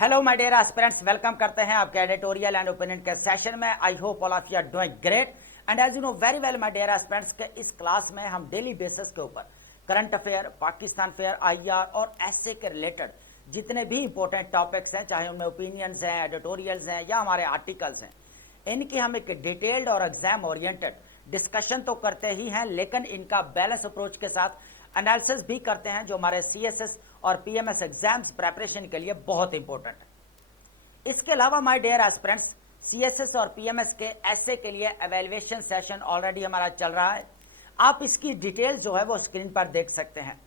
Hello my dear aspirants, welcome करते हैं आपके एडिटोरियल एंड ओपिनियन के सेशन में। I hope all of you are doing great and as you know very well my dear aspirants के इस class में हम डेली बेसिस के ऊपर current affair, Pakistan fair, IR और ऐसे के रिलेटेड जितने भी इंपॉर्टेंट टॉपिक्स हैं, चाहे उनमें ओपिनियंस हैं, एडिटोरियल्स हैं या हमारे आर्टिकल्स हैं, इनकी हम एक डिटेल्ड और एग्जाम ओरिएंटेड डिस्कशन तो करते ही हैं, लेकिन इनका बैलेंस अप्रोच के साथ एनालिसिस भी करते हैं, जो हमारे सीएसएस और पीएमएस एग्जाम्स प्रेपरेशन के लिए बहुत इंपॉर्टेंट है। इसके अलावा माय डियर एस्पिरेंट्स, सीएसएस और पीएमएस के ऐसे के लिए एवेल्युएशन सेशन ऑलरेडी हमारा चल रहा है। आप इसकी डिटेल जो है वो स्क्रीन पर देख सकते हैं,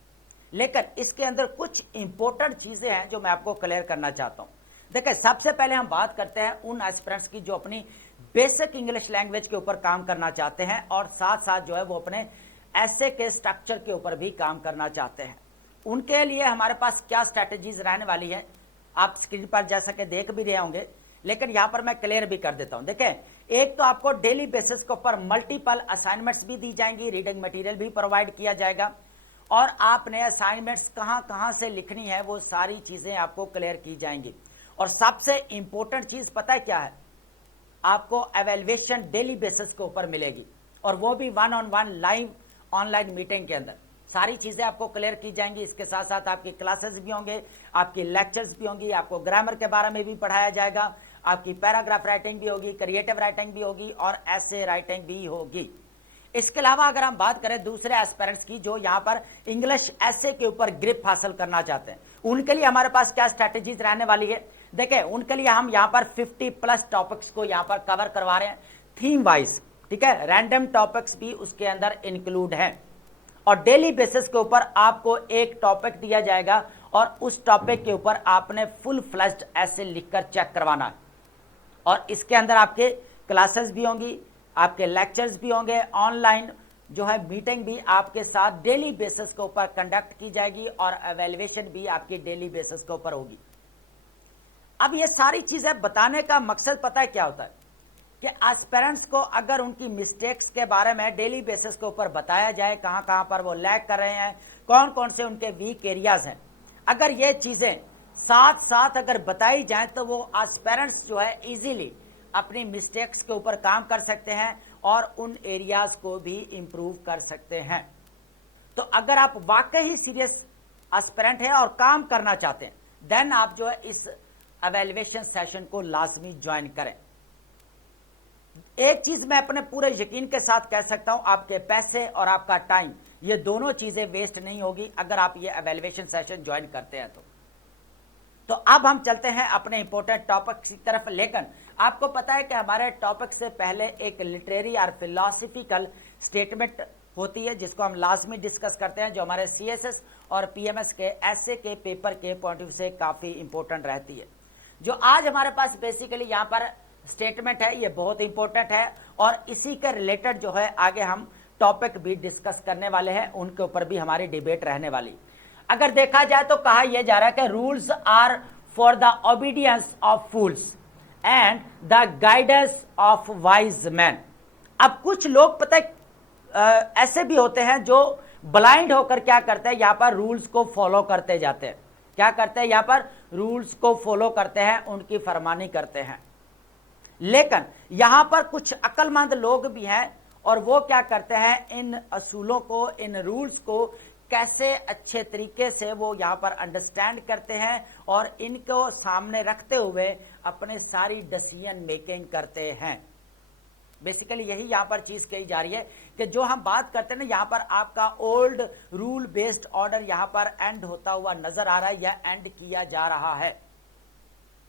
लेकिन इसके अंदर कुछ इंपॉर्टेंट चीजें हैं जो मैं आपको क्लियर करना चाहता हूं। देखिए, सबसे पहले हम बात करते हैं उन एस्पिरेंट्स की जो अपनी बेसिक इंग्लिश लैंग्वेज के ऊपर काम करना चाहते हैं और साथ साथ जो है वो अपने ऐसे के स्ट्रक्चर के ऊपर भी काम करना चाहते हैं। उनके लिए हमारे पास क्या स्ट्रैटेजीज रहने वाली है, आप स्क्रीन पर जैसा कि देख भी रहे होंगे, लेकिन यहां पर मैं क्लियर भी कर देता हूं। देखें, एक तो आपको डेली बेसिस के ऊपर मल्टीपल असाइनमेंट्स भी दी जाएंगी, रीडिंग मटेरियल भी प्रोवाइड किया जाएगा और आपने असाइनमेंट्स कहां कहां से लिखनी है वो सारी चीजें आपको क्लियर की जाएंगी। और सबसे इंपॉर्टेंट चीज पता है क्या है, आपको एवेल्युएशन डेली बेसिस के ऊपर मिलेगी और वो भी 1-on-1 लाइव ऑनलाइन मीटिंग के अंदर सारी चीजें आपको क्लियर की जाएंगी। इसके साथ साथ आपकी क्लासेस भी होंगे, आपकी लेक्चर्स भी होंगी, आपको ग्रामर के बारे में भी पढ़ाया जाएगा, आपकी पैराग्राफ राइटिंग भी होगी, क्रिएटिव राइटिंग भी होगी और ऐसे राइटिंग भी होगी। इसके अलावा अगर हम बात करें दूसरे एस्पिरेंट्स की जो यहाँ पर इंग्लिश ऐसे के ऊपर ग्रिप हासिल करना चाहते हैं, उनके लिए हमारे पास क्या स्ट्रैटेजीज रहने वाली है। देखें, उनके लिए हम यहाँ पर 50+ टॉपिक्स को यहाँ पर कवर करवा रहे हैं थीम वाइज, ठीक है। रैंडम टॉपिक्स भी उसके अंदर इंक्लूड हैं और डेली बेसिस के ऊपर आपको एक टॉपिक दिया जाएगा और उस टॉपिक के ऊपर आपने फुल फ्लेज्ड ऐसे लिखकर चेक करवाना है और इसके अंदर आपके क्लासेस भी होंगी, आपके लेक्चर्स भी होंगे, ऑनलाइन जो है मीटिंग भी आपके साथ डेली बेसिस के ऊपर कंडक्ट की जाएगी और एवेल्युएशन भी आपकी डेली बेसिस के ऊपर होगी। अब ये सारी चीजें बताने का मकसद पता है क्या होता है कि एस्पिरेंट्स को अगर उनकी मिस्टेक्स के बारे में डेली बेसिस के ऊपर बताया जाए, कहां कहां पर वो लैग कर रहे हैं, कौन कौन से उनके वीक एरियाज हैं, अगर ये चीजें साथ साथ अगर बताई जाए तो वो एस्पिरेंट्स जो है इजीली अपनी मिस्टेक्स के ऊपर काम कर सकते हैं और उन एरियाज को भी इंप्रूव कर सकते हैं। तो अगर आप वाकई ही सीरियस एस्पिरेंट हैं और काम करना चाहते हैं, देन आप जो है इस एवेल्युएशन सेशन को लाजमी ज्वाइन करें। एक चीज मैं अपने पूरे यकीन के साथ कह सकता हूं, आपके पैसे और आपका टाइम ये दोनों चीजें वेस्ट नहीं होगी अगर आप ये एवेल्युएशन सेशन ज्वाइन करते हैं तो अब हम चलते हैं अपने इंपॉर्टेंट टॉपिक की तरफ। लेकिन आपको पता है कि हमारे टॉपिक से पहले एक लिटरेरी और फिलोसफिकल स्टेटमेंट होती है जिसको हम लाजमी डिस्कस करते हैं, जो हमारे सीएसएस और पीएमएस के ऐसे के पेपर के पॉइंट ऑफ व्यू से काफी इंपॉर्टेंट रहती है। जो आज हमारे पास बेसिकली यहाँ पर स्टेटमेंट है, ये बहुत इंपॉर्टेंट है और इसी के रिलेटेड जो है आगे हम टॉपिक भी डिस्कस करने वाले हैं, उनके ऊपर भी हमारी डिबेट रहने वाली। अगर देखा जाए तो कहा यह जा रहा है कि rules are for the obedience of fools and the guidance of wise man. अब कुछ लोग पता है ऐसे भी होते हैं जो ब्लाइंड होकर क्या करते हैं, यहां पर रूल्स को फॉलो करते जाते हैं। क्या करते हैं, यहां पर रूल्स को फॉलो करते हैं, उनकी फरमानी करते हैं। लेकिन यहां पर कुछ अक्लमंद लोग भी हैं और वो क्या करते हैं, इन असूलों को, इन रूल्स को कैसे अच्छे तरीके से वो यहां पर अंडरस्टैंड करते हैं और इनको सामने रखते हुए अपने सारी डिसीजन मेकिंग करते हैं। बेसिकली यही यहां पर चीज कही जा रही है कि जो हम बात करते हैं ना, यहां पर आपका ओल्ड रूल बेस्ड ऑर्डर यहां पर एंड होता हुआ नजर आ रहा है या एंड किया जा रहा है,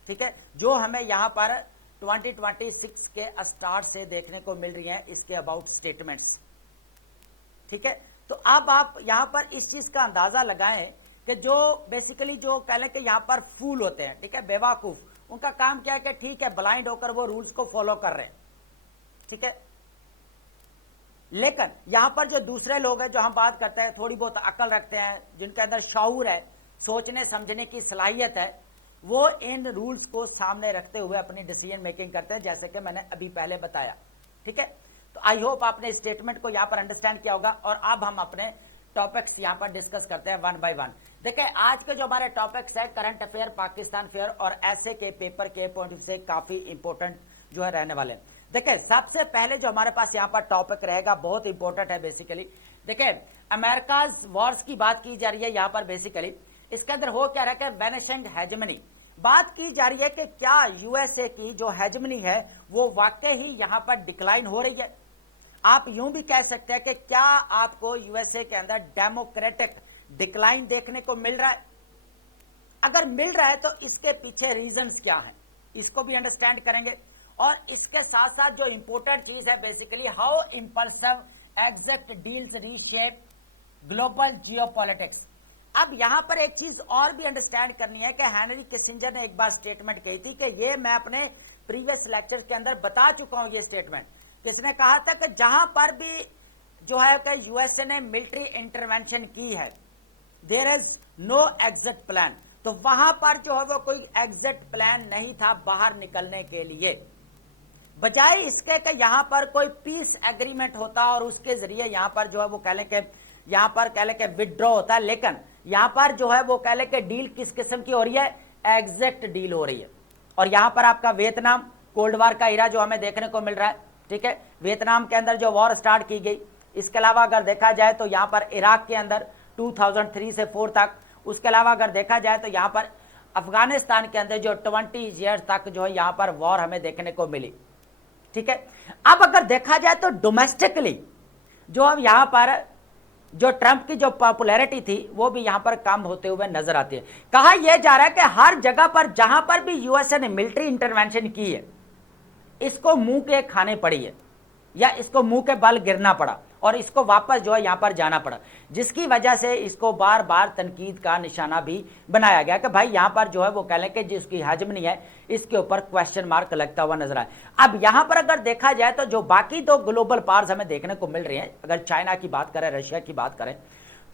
ठीक है, जो हमें यहां पर 2026 के स्टार्ट से देखने को मिल रही हैं इसके अबाउट स्टेटमेंट्स, ठीक है। तो अब आप यहां पर इस चीज का अंदाजा लगाएं कि जो बेसिकली जो कह लें कि यहां पर फूल होते हैं, ठीक है, बेवकूफ, उनका काम क्या है कि ठीक है ब्लाइंड होकर वो रूल्स को फॉलो कर रहे हैं, ठीक है। लेकिन यहां पर जो दूसरे लोग हैं, जो हम बात करते हैं थोड़ी बहुत अकल रखते हैं, जिनके अंदर शऊर है, सोचने समझने की सलाहियत है, वो इन रूल्स को सामने रखते हुए अपनी डिसीजन मेकिंग करते हैं, जैसे कि मैंने अभी पहले बताया, ठीक है। तो आई होप आपने स्टेटमेंट को यहां पर अंडरस्टैंड किया होगा और अब हम अपने टॉपिक्स यहाँ पर डिस्कस करते हैं वन बाय वन। देखिए आज के जो हमारे टॉपिक्स है करंट अफेयर, पाकिस्तान फेयर और ऐसे के पेपर के पॉइंट से काफी इंपॉर्टेंट जो है रहने वाले हैं। देखिए सबसे पहले जो हमारे पास यहाँ पर टॉपिक रहेगा बहुत इंपॉर्टेंट है बेसिकली। देखिए अमेरिका वॉर्स की बात की जा रही है यहाँ पर बेसिकली। इसके अंदर हो क्या रहा है, वेनिशिंग हेजमनी बात की जा रही है कि क्या यूएसए की जो हेजमनी है वो वाकई ही यहाँ पर डिक्लाइन हो रही है। आप यूं भी कह सकते हैं कि क्या आपको यूएसए के अंदर डेमोक्रेटिक डिक्लाइन देखने को मिल रहा है। अगर मिल रहा है तो इसके पीछे रीजंस क्या है, इसको भी अंडरस्टैंड करेंगे। और इसके साथ साथ जो इंपॉर्टेंट चीज है basically, how impulsive exact deals reshape global geopolitics. अब यहां पर एक चीज और भी अंडरस्टैंड करनी है कि हेनरी किसिंजर ने एक बार स्टेटमेंट कही थी कि ये मैं अपने प्रीवियस लेक्चर के अंदर बता चुका हूं। ये स्टेटमेंट किसने कहा था कि जहां पर भी जो है कि यूएसए ने मिलिट्री इंटरवेंशन की है, there is no exit plan, तो वहां पर जो है वो कोई एग्जिट प्लान नहीं था बाहर निकलने के लिए। बजाय इसके कि यहां पर कोई पीस एग्रीमेंट होता और उसके जरिए यहां पर जो है वो कह लें कि यहां पर कह लें कि विड्रॉ होता है, लेकिन यहां पर जो है वो कह लें कि डील किस किस्म की हो रही है, एग्जैक्ट डील हो रही है। और यहां पर आपका वियतनाम कोल्ड वार का इरा जो हमें देखने को मिल रहा है, ठीक है, वियतनाम के अंदर जो वॉर स्टार्ट की गई। इसके अलावा अगर देखा जाए तो यहां पर इराक के अंदर 2003 से 4 तक, उसके अलावा अगर देखा जाए तो यहां पर अफगानिस्तान के अंदर जो 20 ईयर्स तक जो है यहां पर वॉर हमें देखने को मिली, ठीक है। अब अगर देखा जाए तो डोमेस्टिकली जो अब यहां पर जो ट्रंप की जो पॉपुलैरिटी थी वो भी यहां पर कम होते हुए नजर आती है। कहा यह जा रहा है कि हर जगह पर जहां पर भी यूएसए ने मिलिट्री इंटरवेंशन की है, इसको मुंह के खाने पड़ी है या इसको मुंह के बल गिरना पड़ा और इसको वापस जो है यहां पर जाना पड़ा, जिसकी वजह से इसको बार बार तनकीद का निशाना भी बनाया गया कि भाई यहां पर जो है वो कह लें कि जिसकी हजमनी है इसके ऊपर क्वेश्चन मार्क लगता हुआ नजर आए। अब यहां पर अगर देखा जाए तो जो बाकी दो ग्लोबल पावर्स हमें देखने को मिल रही हैं, अगर चाइना की बात करें, रशिया की बात करें,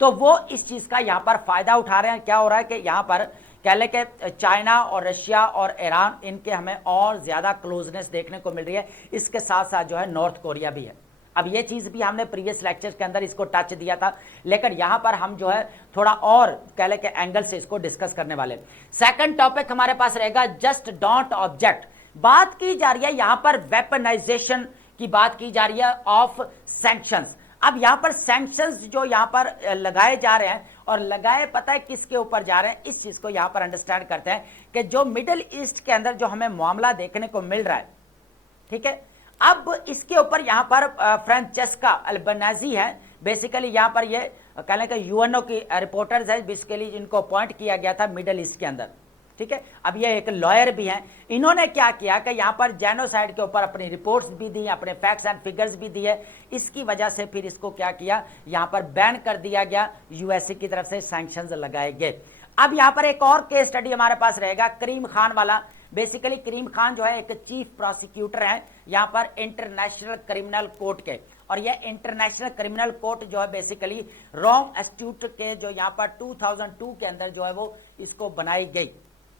तो वो इस चीज का यहां पर फायदा उठा रहे हैं। क्या हो रहा है कि यहां पर कह लें कि चाइना और रशिया और ईरान, इनके हमें और ज्यादा क्लोजनेस देखने को मिल रही है। इसके साथ साथ जो है नॉर्थ कोरिया भी है। अब ये चीज भी हमने प्रीवियस लेक्चर के अंदर इसको टच दिया था, लेकिन यहां पर हम जो है थोड़ा और कह लें कि एंगल से इसको डिस्कस करने वाले। सेकंड टॉपिक हमारे पास रहेगा जस्ट डोंट ऑब्जेक्ट। बात की जा रही है यहां पर वेपनाइजेशन की बात की जा रही है ऑफ सैंक्शंस। अब यहां पर सैंक्शंस जो यहां पर लगाए जा रहे हैं और लगाए पता है किसके ऊपर जा रहे हैं, इस चीज को यहां पर अंडरस्टैंड करते हैं कि जो मिडिल ईस्ट के अंदर जो हमें मामला देखने को मिल रहा है, ठीक है। अब इसके ऊपर यहां पर फ्रांचेस्का अल्बनेजी है, बेसिकली यहां पर ये कह लें कि यूएनओ की रिपोर्टर्स है बेसिकली, जिनको अपॉइंट किया गया था मिडिल ईस्ट के अंदर, ठीक है। अब ये एक लॉयर भी हैं। इन्होंने क्या किया कि यहां पर जेनोसाइड के ऊपर अपनी रिपोर्ट्स भी दी, अपने फैक्ट्स एंड फिगर्स भी दिए। इसकी वजह से फिर इसको क्या किया, यहां पर बैन कर दिया गया, यूएसए की तरफ से सैंक्शंस लगाए गए। अब यहां पर एक और केस स्टडी हमारे पास रहेगा करीम खान वाला। बेसिकली करीम खान जो है एक चीफ प्रोसिक्यूटर है यहां पर इंटरनेशनल क्रिमिनल कोर्ट के, और ये इंटरनेशनल क्रिमिनल कोर्ट जो है बेसिकली रोम इंस्टीट्यूट के जो यहां पर 2002 के अंदर जो है वो इसको बनाई गई,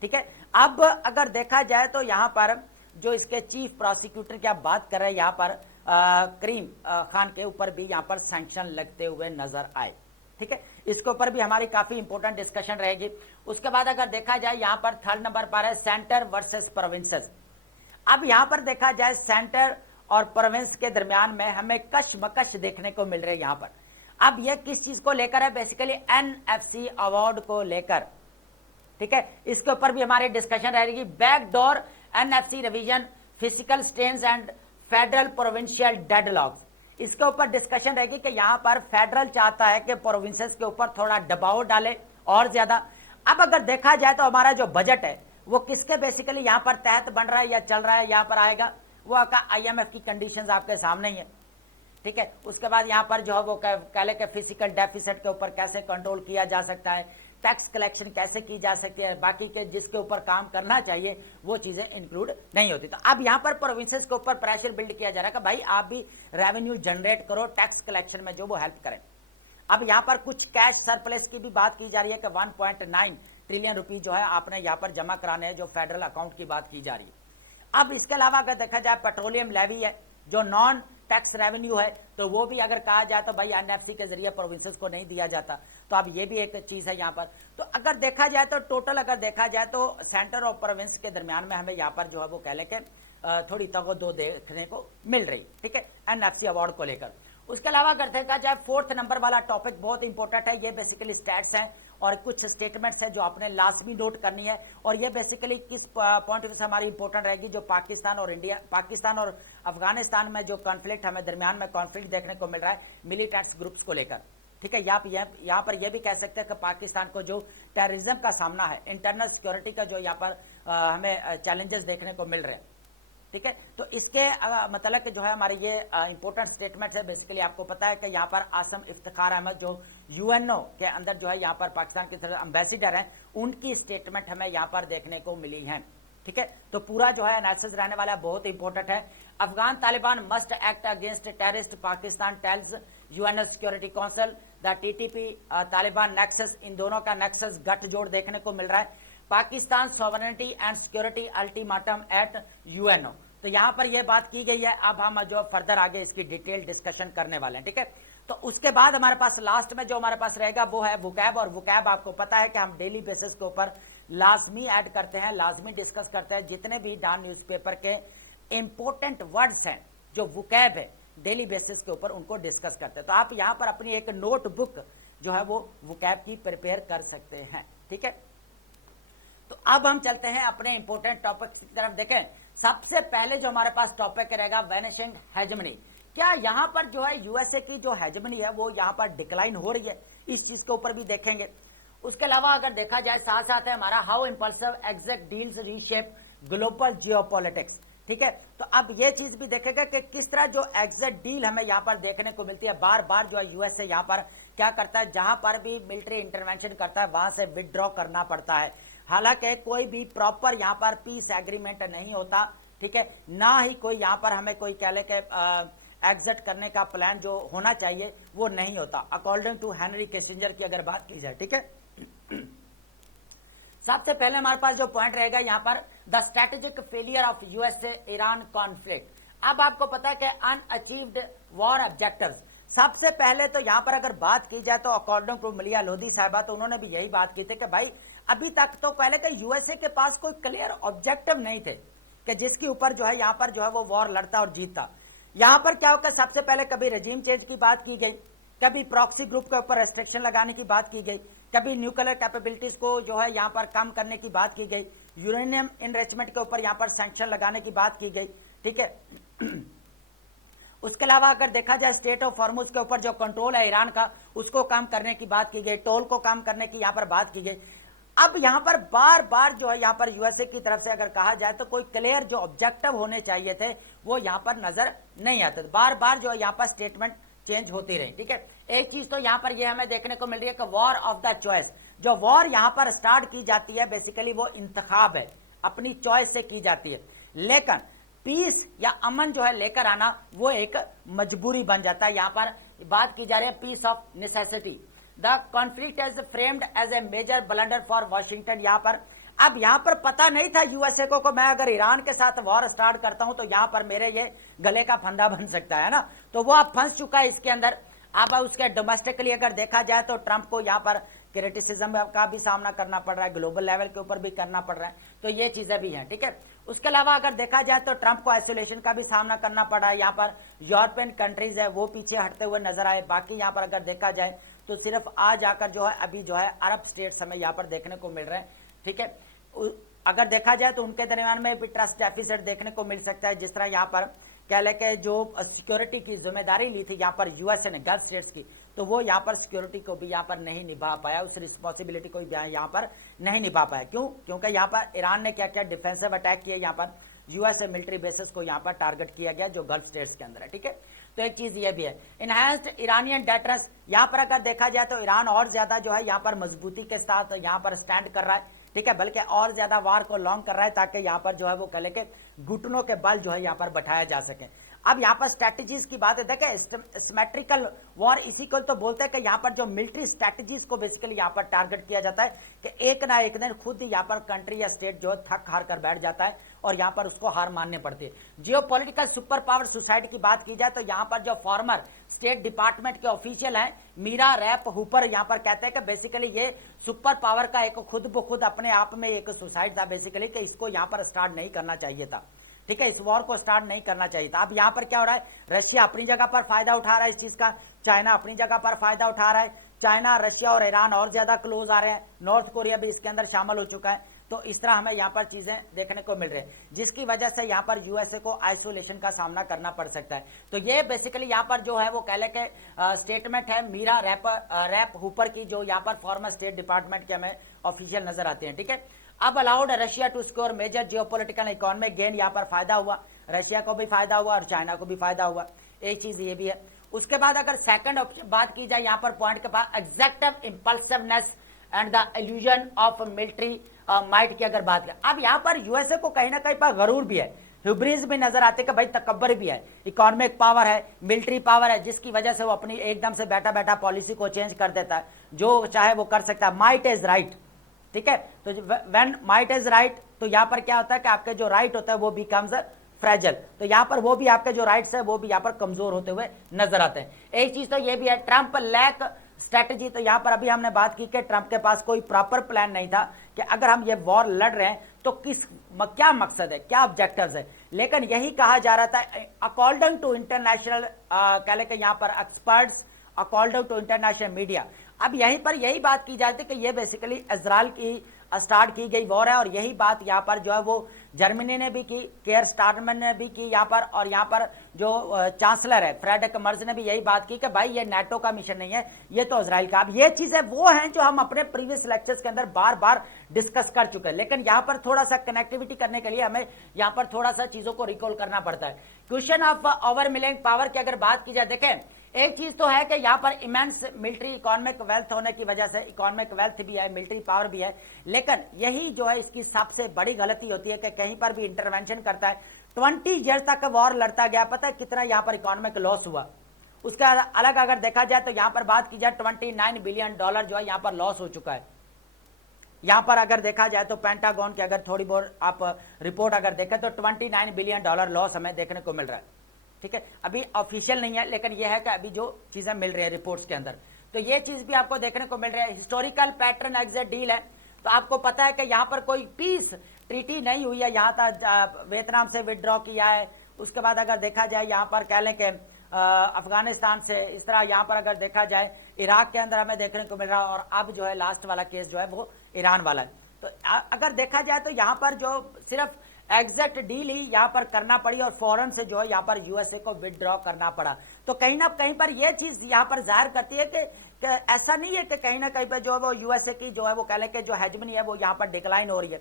ठीक है। अब अगर देखा जाए तो यहां पर जो इसके चीफ प्रोसिक्यूटर की आप बात कर रहे हैं, यहां पर करीम खान के ऊपर भी यहां पर सैंक्शन लगते हुए नजर आए, ठीक है। इसके ऊपर भी हमारी काफी इंपॉर्टेंट डिस्कशन रहेगी। उसके बाद अगर देखा जाए यहां पर थर्ड नंबर पर है सेंटर वर्सेस प्रोविंसेस। अब यहां पर देखा जाए सेंटर और प्रोविंस के दरमियान में हमें कशमकश देखने को मिल रही है यहां पर। अब यह किस चीज को लेकर है, बेसिकली एनएफसी अवार्ड को लेकर, ठीक है। इसके ऊपर भी हमारी डिस्कशन रहेगी। Backdoor NFC revision, physical strains and federal provincial deadlock, इसके ऊपर डिस्कशन रहेगी कि यहां पर फेडरल चाहता है कि प्रोविंसेस के ऊपर थोड़ा दबाव डाले और ज्यादा। अब अगर देखा जाए तो हमारा जो बजट है वो किसके बेसिकली यहां पर तहत बन रहा है या चल रहा है, यहां पर आएगा वो आपका आईएमएफ की कंडीशंस आपके सामने ही है, ठीक है। उसके बाद यहां पर जो है वो कह ले कि फिजिकल डेफिसिट के ऊपर कैसे कंट्रोल किया जा सकता है, टैक्स कलेक्शन कैसे की जा सकती है, बाकी के जिसके ऊपर काम करना चाहिए वो चीजें इंक्लूड नहीं होती। तो अब यहां पर प्रोविंसेस के ऊपर प्रेशर बिल्ड किया जा रहा है कि भाई आप भी रेवेन्यू जनरेट करो, टैक्स कलेक्शन में जो वो हेल्प करें। अब यहां पर कुछ कैश सरप्लस की भी बात की जा रही है कि 1.9 ट्रिलियन रुपए जो है आपने यहां पर जमा कराने हैं, जो फेडरल अकाउंट की बात की जा रही है। अब इसके अलावा अगर देखा जाए पेट्रोलियम लेवी है जो नॉन टैक्स रेवेन्यू है तो वो भी अगर कहा जाए तो भाई एनएफसी के जरिए प्रोविंसेस को नहीं दिया जाता, तो अब ये भी एक चीज है यहाँ पर। तो अगर देखा जाए तो टोटल अगर देखा जाए तो सेंटर और प्रोविंस के दरमियान में हमें यहाँ पर जो है वो कह लें कि थोड़ी तगदो देखने को मिल रही, ठीक है, एनएफसी अवार्ड को लेकर। उसके अलावा अगर देखा जाए 4th नंबर वाला टॉपिक बहुत इंपॉर्टेंट है, ये बेसिकली स्टैट्स हैं और कुछ स्टेटमेंट्स हैं जो आपने लाजमी नोट करनी है, और ये बेसिकली किस पॉइंट से हमारी इंपॉर्टेंट रहेगी, जो पाकिस्तान और अफगानिस्तान में जो कॉन्फ्लिक्ट हमें दरमियान में कॉन्फ्लिक्ट देखने को मिल रहा है मिलिटेंट्स ग्रुप्स को लेकर, ठीक है। यहाँ पर यह भी कह सकते हैं कि पाकिस्तान को जो टेररिज्म का सामना है, इंटरनल सिक्योरिटी का जो यहाँ पर हमें चैलेंजेस देखने को मिल रहे हैं, ठीक है। तो इसके मतलब कि जो है हमारे ये इंपॉर्टेंट स्टेटमेंट है। बेसिकली आपको पता है कि यहाँ पर आसम इफ्तिखार अहमद जो यूएनओ के अंदर जो है यहाँ पर पाकिस्तान की तरफ एम्बेसिडर हैं, उनकी स्टेटमेंट हमें यहाँ पर देखने को मिली है, ठीक है। तो पूरा जो है एनालिसिस रहने वाला बहुत इंपॉर्टेंट है। Afghan Taliban must act against terrorist, Pakistan tells UNO security council. The TTP Taliban nexus, इन दोनों का नेक्सस गठजोड़ देखने को मिल रहा है। Pakistan sovereignty and security ultimatum at UNO, तो यहां पर यह बात की गई है। अब हम जो फर्दर आगे इसकी डिटेल डिस्कशन करने वाले हैं, ठीक है। तो उसके बाद हमारे पास लास्ट में जो हमारे पास रहेगा वो है वोकैब, और वोकैब आपको पता है कि हम डेली बेसिस के ऊपर लाजमी ऐड करते हैं, लाजमी डिस्कस करते हैं। जितने भी डॉन न्यूज़पेपर के इंपॉर्टेंट वर्ड्स हैं जो वोकैब है डेली बेसिस के ऊपर, उनको डिस्कस करते हैं। तो आप यहां पर अपनी एक नोटबुक जो है वो वोकैब की प्रिपेयर कर सकते हैं, ठीक है। तो अब हम चलते हैं अपने इंपॉर्टेंट टॉपिक की तरफ। देखें, सबसे पहले जो हमारे पास टॉपिक रहेगा वैनिशिंग हेजेमनी। क्या यहां पर जो है यूएसए की जो हेजेमनी है वो यहां पर डिक्लाइन हो रही है, इस चीज के ऊपर भी देखेंगे। उसके अलावा अगर देखा जाए साथ साथ है हमारा how impulsive exact deals reshape global geopolitics, ठीक है। तो अब ये चीज भी देखेगा कि किस तरह जो एग्जैक्ट डील हमें यहां पर देखने को मिलती है। बार बार जो है यूएसए यहां पर क्या करता है, जहां पर भी मिलिट्री इंटरवेंशन करता है वहां से विदड्रॉ करना पड़ता है। हालांकि कोई भी प्रॉपर यहाँ पर पीस एग्रीमेंट नहीं होता, ठीक है, ना ही कोई यहाँ पर हमें कोई कह ले के एग्जिट करने का प्लान जो होना चाहिए वो नहीं होता, अकॉर्डिंग टू हेनरी किसिंजर की अगर बात की जाए, ठीक है। सबसे पहले हमारे पास जो पॉइंट रहेगा यहाँ पर the strategic failure of USA Iran conflict. अब आपको पता है कि अनअचीव्ड वॉर ऑब्जेक्टिव्स। सबसे पहले तो यहाँ पर अगर बात की जाए तो अकॉर्डिंग टू मलिया लोधी साहिबा, तो उन्होंने भी यही बात की थी कि भाई अभी तक तो पहले के यूएसए के पास कोई क्लियर ऑब्जेक्टिव नहीं थे कि जिसके ऊपर जो है यहाँ पर जो है वो वॉर लड़ता और जीतता। यहाँ पर क्या होगा, सबसे पहले कभी रजीम चेंज की बात की गई, कभी प्रॉक्सी ग्रुप के ऊपर रेस्ट्रिक्शन लगाने की बात की गई, कभी न्यूक्लियर कैपेबिलिटीज को जो है यहाँ पर कम करने की बात की गई, यूरेनियम इनरिचमेंट के ऊपर यहाँ पर सैंक्शन लगाने की बात की गई, ठीक है। उसके अलावा अगर देखा जाए स्टेट ऑफ हॉर्मुज के ऊपर जो कंट्रोल है ईरान का, उसको कम करने की बात की गई, टोल को कम करने की यहाँ पर बात की गई। अब यहां पर बार बार जो है यहाँ पर यूएसए की तरफ से अगर कहा जाए तो कोई क्लियर जो ऑब्जेक्टिव होने चाहिए थे वो यहां पर नजर नहीं आते, बार बार जो है यहाँ पर स्टेटमेंट चेंज होती रही, ठीक है। एक चीज तो यहाँ पर ये हमें देखने को मिल रही है कि वॉर ऑफ द चॉइस, जो वॉर यहाँ पर स्टार्ट की जाती है बेसिकली वो इंतखाब है, अपनी चॉइस से की जाती है, लेकिन पीस या अमन जो है लेकर आना वो एक मजबूरी बन जाता है। यहाँ पर बात की जा रही है piece of necessity. The conflict is framed as a major blunder for Washington. यहाँ पर अब यहाँ पर पता नहीं था यूएसए को मैं अगर ईरान के साथ वॉर स्टार्ट करता हूं तो यहाँ पर मेरे ये गले का फंदा बन सकता है ना, तो वो अब फंस चुका है इसके अंदर। अब उसके डोमेस्टिकली अगर देखा जाए तो ट्रंप को यहाँ पर क्रिटिसिज्म का भी सामना करना पड़ रहा है, ग्लोबल लेवल के ऊपर भी करना पड़ रहा है, तो ये चीजें भी हैं, ठीक है। उसके अलावा अगर देखा जाए तो ट्रंप को आइसोलेशन का भी सामना करना पड़ रहा है। यहाँ पर यूरोपियन कंट्रीज है वो पीछे हटते हुए नजर आए। बाकी यहाँ पर अगर देखा जाए तो सिर्फ आज आकर जो है अभी जो है अरब स्टेट्स हमें यहाँ पर देखने को मिल रहे हैं, ठीक है। अगर देखा जाए तो उनके दरमियान में भी ट्रस्ट डेफिसिट देखने को मिल सकता है। जिस तरह यहाँ पर कह ले के जो सिक्योरिटी की जिम्मेदारी ली थी यहाँ पर यूएसए ने गल्फ स्टेट्स की, तो वो यहाँ पर सिक्योरिटी को भी यहाँ पर नहीं निभा पाया, उस रिस्पॉन्सिबिलिटी को भी यहाँ पर नहीं निभा पाया। क्यों? क्योंकि यहाँ पर ईरान ने क्या क्या डिफेंसिव अटैक किए, यहाँ पर यूएसए मिलिट्री बेसिस को यहाँ पर टारगेट किया गया जो गल्फ स्टेट्स के अंदर है, ठीक है। तो एक चीज ये भी है इनहैंस्ड ईरानियन डेटरेंस। यहाँ पर अगर देखा जाए तो ईरान और ज्यादा जो है यहाँ पर मजबूती के साथ यहाँ पर स्टैंड कर रहा है, ठीक है, बल्कि और ज्यादा वार को लॉन्ग कर रहा है ताकि यहाँ पर जो है वो कह के घुटनों के बल जो है यहाँ पर बैठाया जा सके। अब यहाँ पर स्ट्रैटेजीज की बात है, देखें सिमेट्रिकल वॉर इसी को तो बोलते हैं कि यहाँ पर जो मिलिट्री स्ट्रैटेजीज को बेसिकली यहाँ पर टारगेट किया जाता है कि एक ना एक दिन खुद ही यहाँ पर कंट्री या स्टेट जो थक हार कर बैठ जाता है और यहाँ पर उसको हार माननी पड़ती है। जियोपॉलिटिकल सुपर पावर सुसाइड की बात की जाए तो यहाँ पर जो फॉर्मर स्टेट डिपार्टमेंट के ऑफिशियल हैं मीरा रैप हुपर यहाँ पर कहते हैं कि बेसिकली ये सुपर पावर का एक खुद ब खुद अपने आप में एक सुसाइड था बेसिकली, कि इसको यहाँ पर स्टार्ट नहीं करना चाहिए था, ठीक है, इस वॉर को स्टार्ट नहीं करना चाहिए था। अब यहाँ पर क्या हो रहा है, रशिया अपनी जगह पर फायदा उठा रहा है इस चीज का, चाइना अपनी जगह पर फायदा उठा रहा है, चाइना रशिया और ईरान और ज्यादा क्लोज आ रहे हैं, नॉर्थ कोरिया भी इसके अंदर शामिल हो चुका है। तो इस तरह हमें यहाँ पर चीजें देखने को मिल रही है, जिसकी वजह से यहाँ पर यूएसए को आइसोलेशन का सामना करना पड़ सकता है। तो ये बेसिकली यहाँ पर जो है वो कह ले के स्टेटमेंट है मीरा रैप हुपर की, जो यहाँ पर फॉर्मर स्टेट डिपार्टमेंट के हमें ऑफिशियल नजर आते हैं, ठीक है। अब allowed Russia to score major geopolitical economic gain, यहाँ पर फायदा हुआ, रशिया को भी फायदा हुआ और चाइना को भी फायदा हुआ, एक चीज ये भी है। उसके बाद अगर सेकंड ऑप्शन बात की जाए यहाँ पर पॉइंट के बाद एग्जैक्टिव impulsiveness and the illusion of military might की अगर बात करें, अब यहाँ पर यूएसए को कहीं ना कहीं पर गरूर भी है, ह्यूब्रिस भी नजर आते कि भाई तकब्बर भी है, इकोनॉमिक पावर है, मिलिट्री पावर है, जिसकी वजह से वो अपनी एकदम से बैठा बैठा पॉलिसी को चेंज कर देता है, जो चाहे वो कर सकता है। माइट इज राइट, ठीक है। तो व्हेन माइट इज राइट तो यहाँ पर क्या होता है कि आपके जो राइट होता है वो बिकम्स फ्रेजल, तो यहाँ पर वो भी आपके जो राइट्स है वो भी यहाँ पर कमजोर होते हुए नजर आते हैं। एक चीज तो ये भी है, ट्रंप लैक स्ट्रेटजी, तो यहाँ पर अभी हमने बात की कि ट्रंप के पास कोई प्रॉपर प्लान नहीं था कि अगर हम ये वॉर लड़ रहे हैं तो क्या मकसद है, क्या ऑब्जेक्टिव्स है, लेकिन यही कहा जा रहा था अकॉर्डिंग टू इंटरनेशनल कह ले यहाँ पर experts, according to international media. अब यहीं पर यही बात की जाती है कि ये बेसिकली इजराइल की स्टार्ट की गई वॉर है, और यही बात यहाँ पर जो है वो जर्मनी ने भी की, केयर स्टारमर ने भी की यहाँ पर, और यहाँ पर जो चांसलर है फ्रेडरिक मर्ज ने भी यही बात की कि भाई ये नाटो का मिशन नहीं है, ये तो इजराइल का। अब ये चीजें वो हैं जो हम अपने प्रीवियस लेक्चर्स के अंदर बार बार डिस्कस कर चुके हैं, लेकिन यहाँ पर थोड़ा सा कनेक्टिविटी करने के लिए हमें यहाँ पर थोड़ा सा चीजों को रिकॉल करना पड़ता है। क्वेश्चन ऑफ ओवरमिलिंग पावर की अगर बात की जाए, देखें एक चीज तो है कि यहाँ पर इमेंस मिलिट्री इकोनॉमिक वेल्थ होने की वजह से, इकोनॉमिक वेल्थ भी है, मिलिट्री पावर भी है, लेकिन यही जो है इसकी सबसे बड़ी गलती होती है कि कहीं पर भी इंटरवेंशन करता है। 20 ईयर तक वॉर लड़ता गया, पता है कितना यहाँ पर इकोनॉमिक लॉस हुआ। उसका अलग अगर देखा जाए तो यहाँ पर बात की जाए $29 बिलियन जो है यहाँ पर लॉस हो चुका है। यहाँ पर अगर देखा जाए तो पेंटागन की अगर थोड़ी बहुत आप रिपोर्ट अगर देखें तो $29 बिलियन लॉस हमें देखने को मिल रहा है, ठीक है। अभी ऑफिशियल नहीं है, लेकिन यह है कि अभी जो चीजें मिल रही है रिपोर्ट्स के अंदर, तो ये चीज भी आपको देखने को मिल रही है। हिस्टोरिकल पैटर्न एग्जिट डील है, तो आपको पता है कि यहाँ पर कोई पीस ट्रीटी नहीं हुई है, यहाँ तक वियतनाम से विदड्रॉ किया है। उसके बाद अगर देखा जाए यहाँ पर कह लें कि अफगानिस्तान से, इस तरह यहाँ पर अगर देखा जाए इराक के अंदर हमें देखने को मिल रहा है, और अब जो है लास्ट वाला केस जो है वो ईरान वाला है। तो अगर देखा जाए तो यहाँ पर जो सिर्फ एग्जैक्ट डील ही यहाँ पर करना पड़ी और फौरन से जो है यहाँ पर यूएसए को विदड्रॉ करना पड़ा, तो कहीं ना कहीं पर यह चीज यहाँ पर जाहिर करती है कि ऐसा नहीं है कि कहीं ना कहीं पर जो है वो यूएसए की जो है वो कह लें कि जो हेजमनी है वो यहाँ पर डिक्लाइन हो रही है,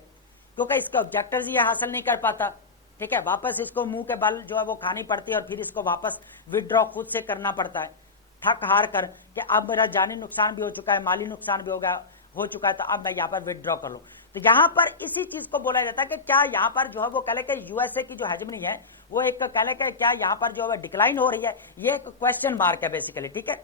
क्योंकि इसके ऑब्जेक्टिव्स ये हासिल नहीं कर पाता, ठीक है। वापस इसको मुंह के बल जो है वो खानी पड़ती है और फिर इसको वापस विदड्रॉ खुद से करना पड़ता है, थक हार कर कि अब मेरा जानी नुकसान भी हो चुका है, माली नुकसान भी हो चुका है, तो अब मैं यहाँ पर विदड्रॉ कर लूं। तो यहां पर इसी चीज को बोला जाता है कि क्या यहां पर जो है वो कह ले कि यूएसए की जो हेजमनी है वो एक कह ले कि क्या यहां पर जो है डिक्लाइन हो रही है, ये एक क्वेश्चन मार्क है बेसिकली, ठीक है।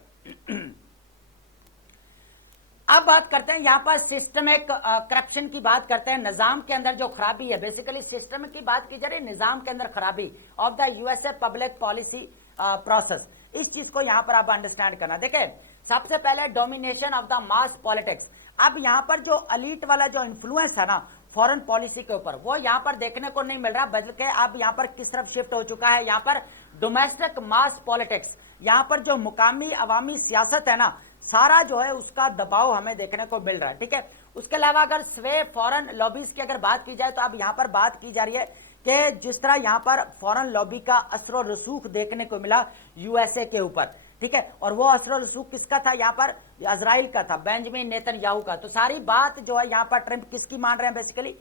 अब बात करते हैं यहाँ पर सिस्टमिक करप्शन की बात करते हैं, निजाम के अंदर जो खराबी है, बेसिकली सिस्टम की बात की जा रही है, निजाम के अंदर खराबी of the USA public policy process, इस चीज को यहाँ पर आप अंडरस्टैंड करना। देखें सबसे पहले domination of the mass politics. अब यहाँ पर जो अलीट वाला जो इन्फ्लुएंस है ना फॉरेन पॉलिसी के ऊपर, वो यहाँ पर देखने को नहीं मिल रहा, बल्कि अब यहाँ पर किस तरफ शिफ्ट हो चुका है, यहाँ पर डोमेस्टिक मास पॉलिटिक्स, यहाँ पर जो मुकामी अवामी सियासत है ना, सारा जो है उसका दबाव हमें देखने को मिल रहा है, ठीक है। उसके अलावा अगर स्वे फॉरेन लॉबीज की अगर बात की जाए तो अब यहाँ पर बात की जा रही है कि जिस तरह यहाँ पर फॉरेन लॉबी का असर रसूख देखने को मिला यूएसए के ऊपर, ठीक है, और वो असर रसूख किसका था, यहाँ पर इजराइल का था, बेंजामिन नेतन्याहू का। तो सारी बात जो है यहाँ पर ट्रंप किसकी मान रहे हैं, बेसिकली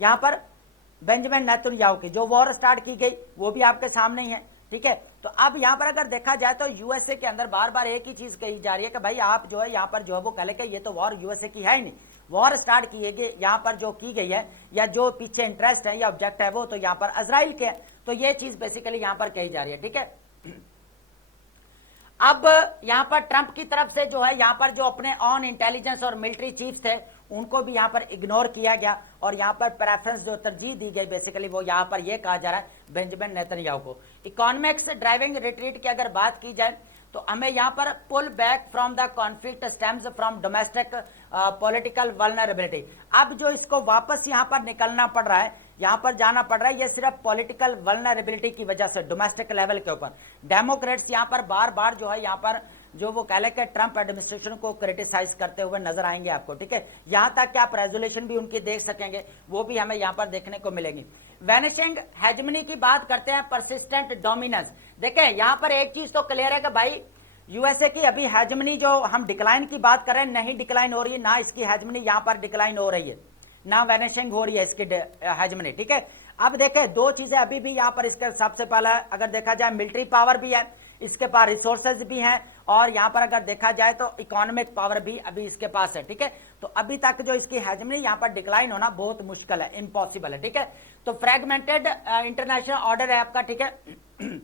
यहाँ पर बेंजामिन नेतन्याहू की। जो वॉर स्टार्ट की गई वो भी आपके सामने ही है, ठीक है। तो अब यहाँ पर अगर देखा जाए तो यूएसए के अंदर बार बार एक ही चीज कही जा रही है कि भाई आप जो है यहाँ पर जो है वो कह लें कि ये तो वॉर यूएसए की है ही नहीं, वॉर स्टार्ट की गई यहाँ पर जो की गई है या जो पीछे इंटरेस्ट है या ऑब्जेक्ट है वो तो यहाँ पर इजराइल के है। तो ये चीज बेसिकली यहां पर कही जा रही है, ठीक है। अब यहां पर ट्रंप की तरफ से जो है यहां पर जो अपने ऑन इंटेलिजेंस और मिलिट्री चीफ्स थे उनको भी यहां पर इग्नोर किया गया और यहां पर प्रेफरेंस जो तरजीह दी गई बेसिकली वो यहां पर ये कहा जा रहा है बेंजामिन नेतन्याहू को। इकोनॉमिक्स ड्राइविंग रिट्रीट की अगर बात की जाए तो हमें यहां पर pull back from the conflict stems from domestic political vulnerability. अब जो इसको वापस यहां पर निकलना पड़ रहा है, यहां पर जाना पड़ रहा है, ये सिर्फ पॉलिटिकल वल्नरेबिलिटी की वजह से डोमेस्टिक लेवल के ऊपर। डेमोक्रेट्स यहां पर बार बार जो है यहां पर जो वो कह लेके ट्रंप एडमिनिस्ट्रेशन को क्रिटिसाइज करते हुए नजर आएंगे आपको, ठीक है। यहां तक कि आप रेजोल्यूशन भी उनकी देख सकेंगे, वो भी हमें यहां पर देखने को मिलेंगी। वैनिशिंग हेजमनी की बात करते हैं, परसिस्टेंट डोमिनेंस। देखें यहां पर एक चीज तो क्लियर है कि भाई यूएसए की अभी हेजमनी जो हम डिक्लाइन की बात कर रहे हैं नहीं डिक्लाइन हो रही है, ना इसकी हेजमनी यहां पर डिक्लाइन हो रही है, ना वैनिशिंग हो रही है इसकी हेजमनी, ठीक है। अब देखें दो चीजें अभी भी यहां पर इसके सबसे पहला अगर देखा जाए मिलिट्री पावर भी है, इसके पास रिसोर्सेज भी हैं और यहां पर अगर देखा जाए तो इकोनॉमिक पावर भी अभी इसके पास है, ठीक है। तो अभी तक जो इसकी हेजमनी यहां पर डिक्लाइन होना बहुत मुश्किल है, इम्पॉसिबल है, ठीक है। तो फ्रेगमेंटेड इंटरनेशनल ऑर्डर है आपका, ठीक है।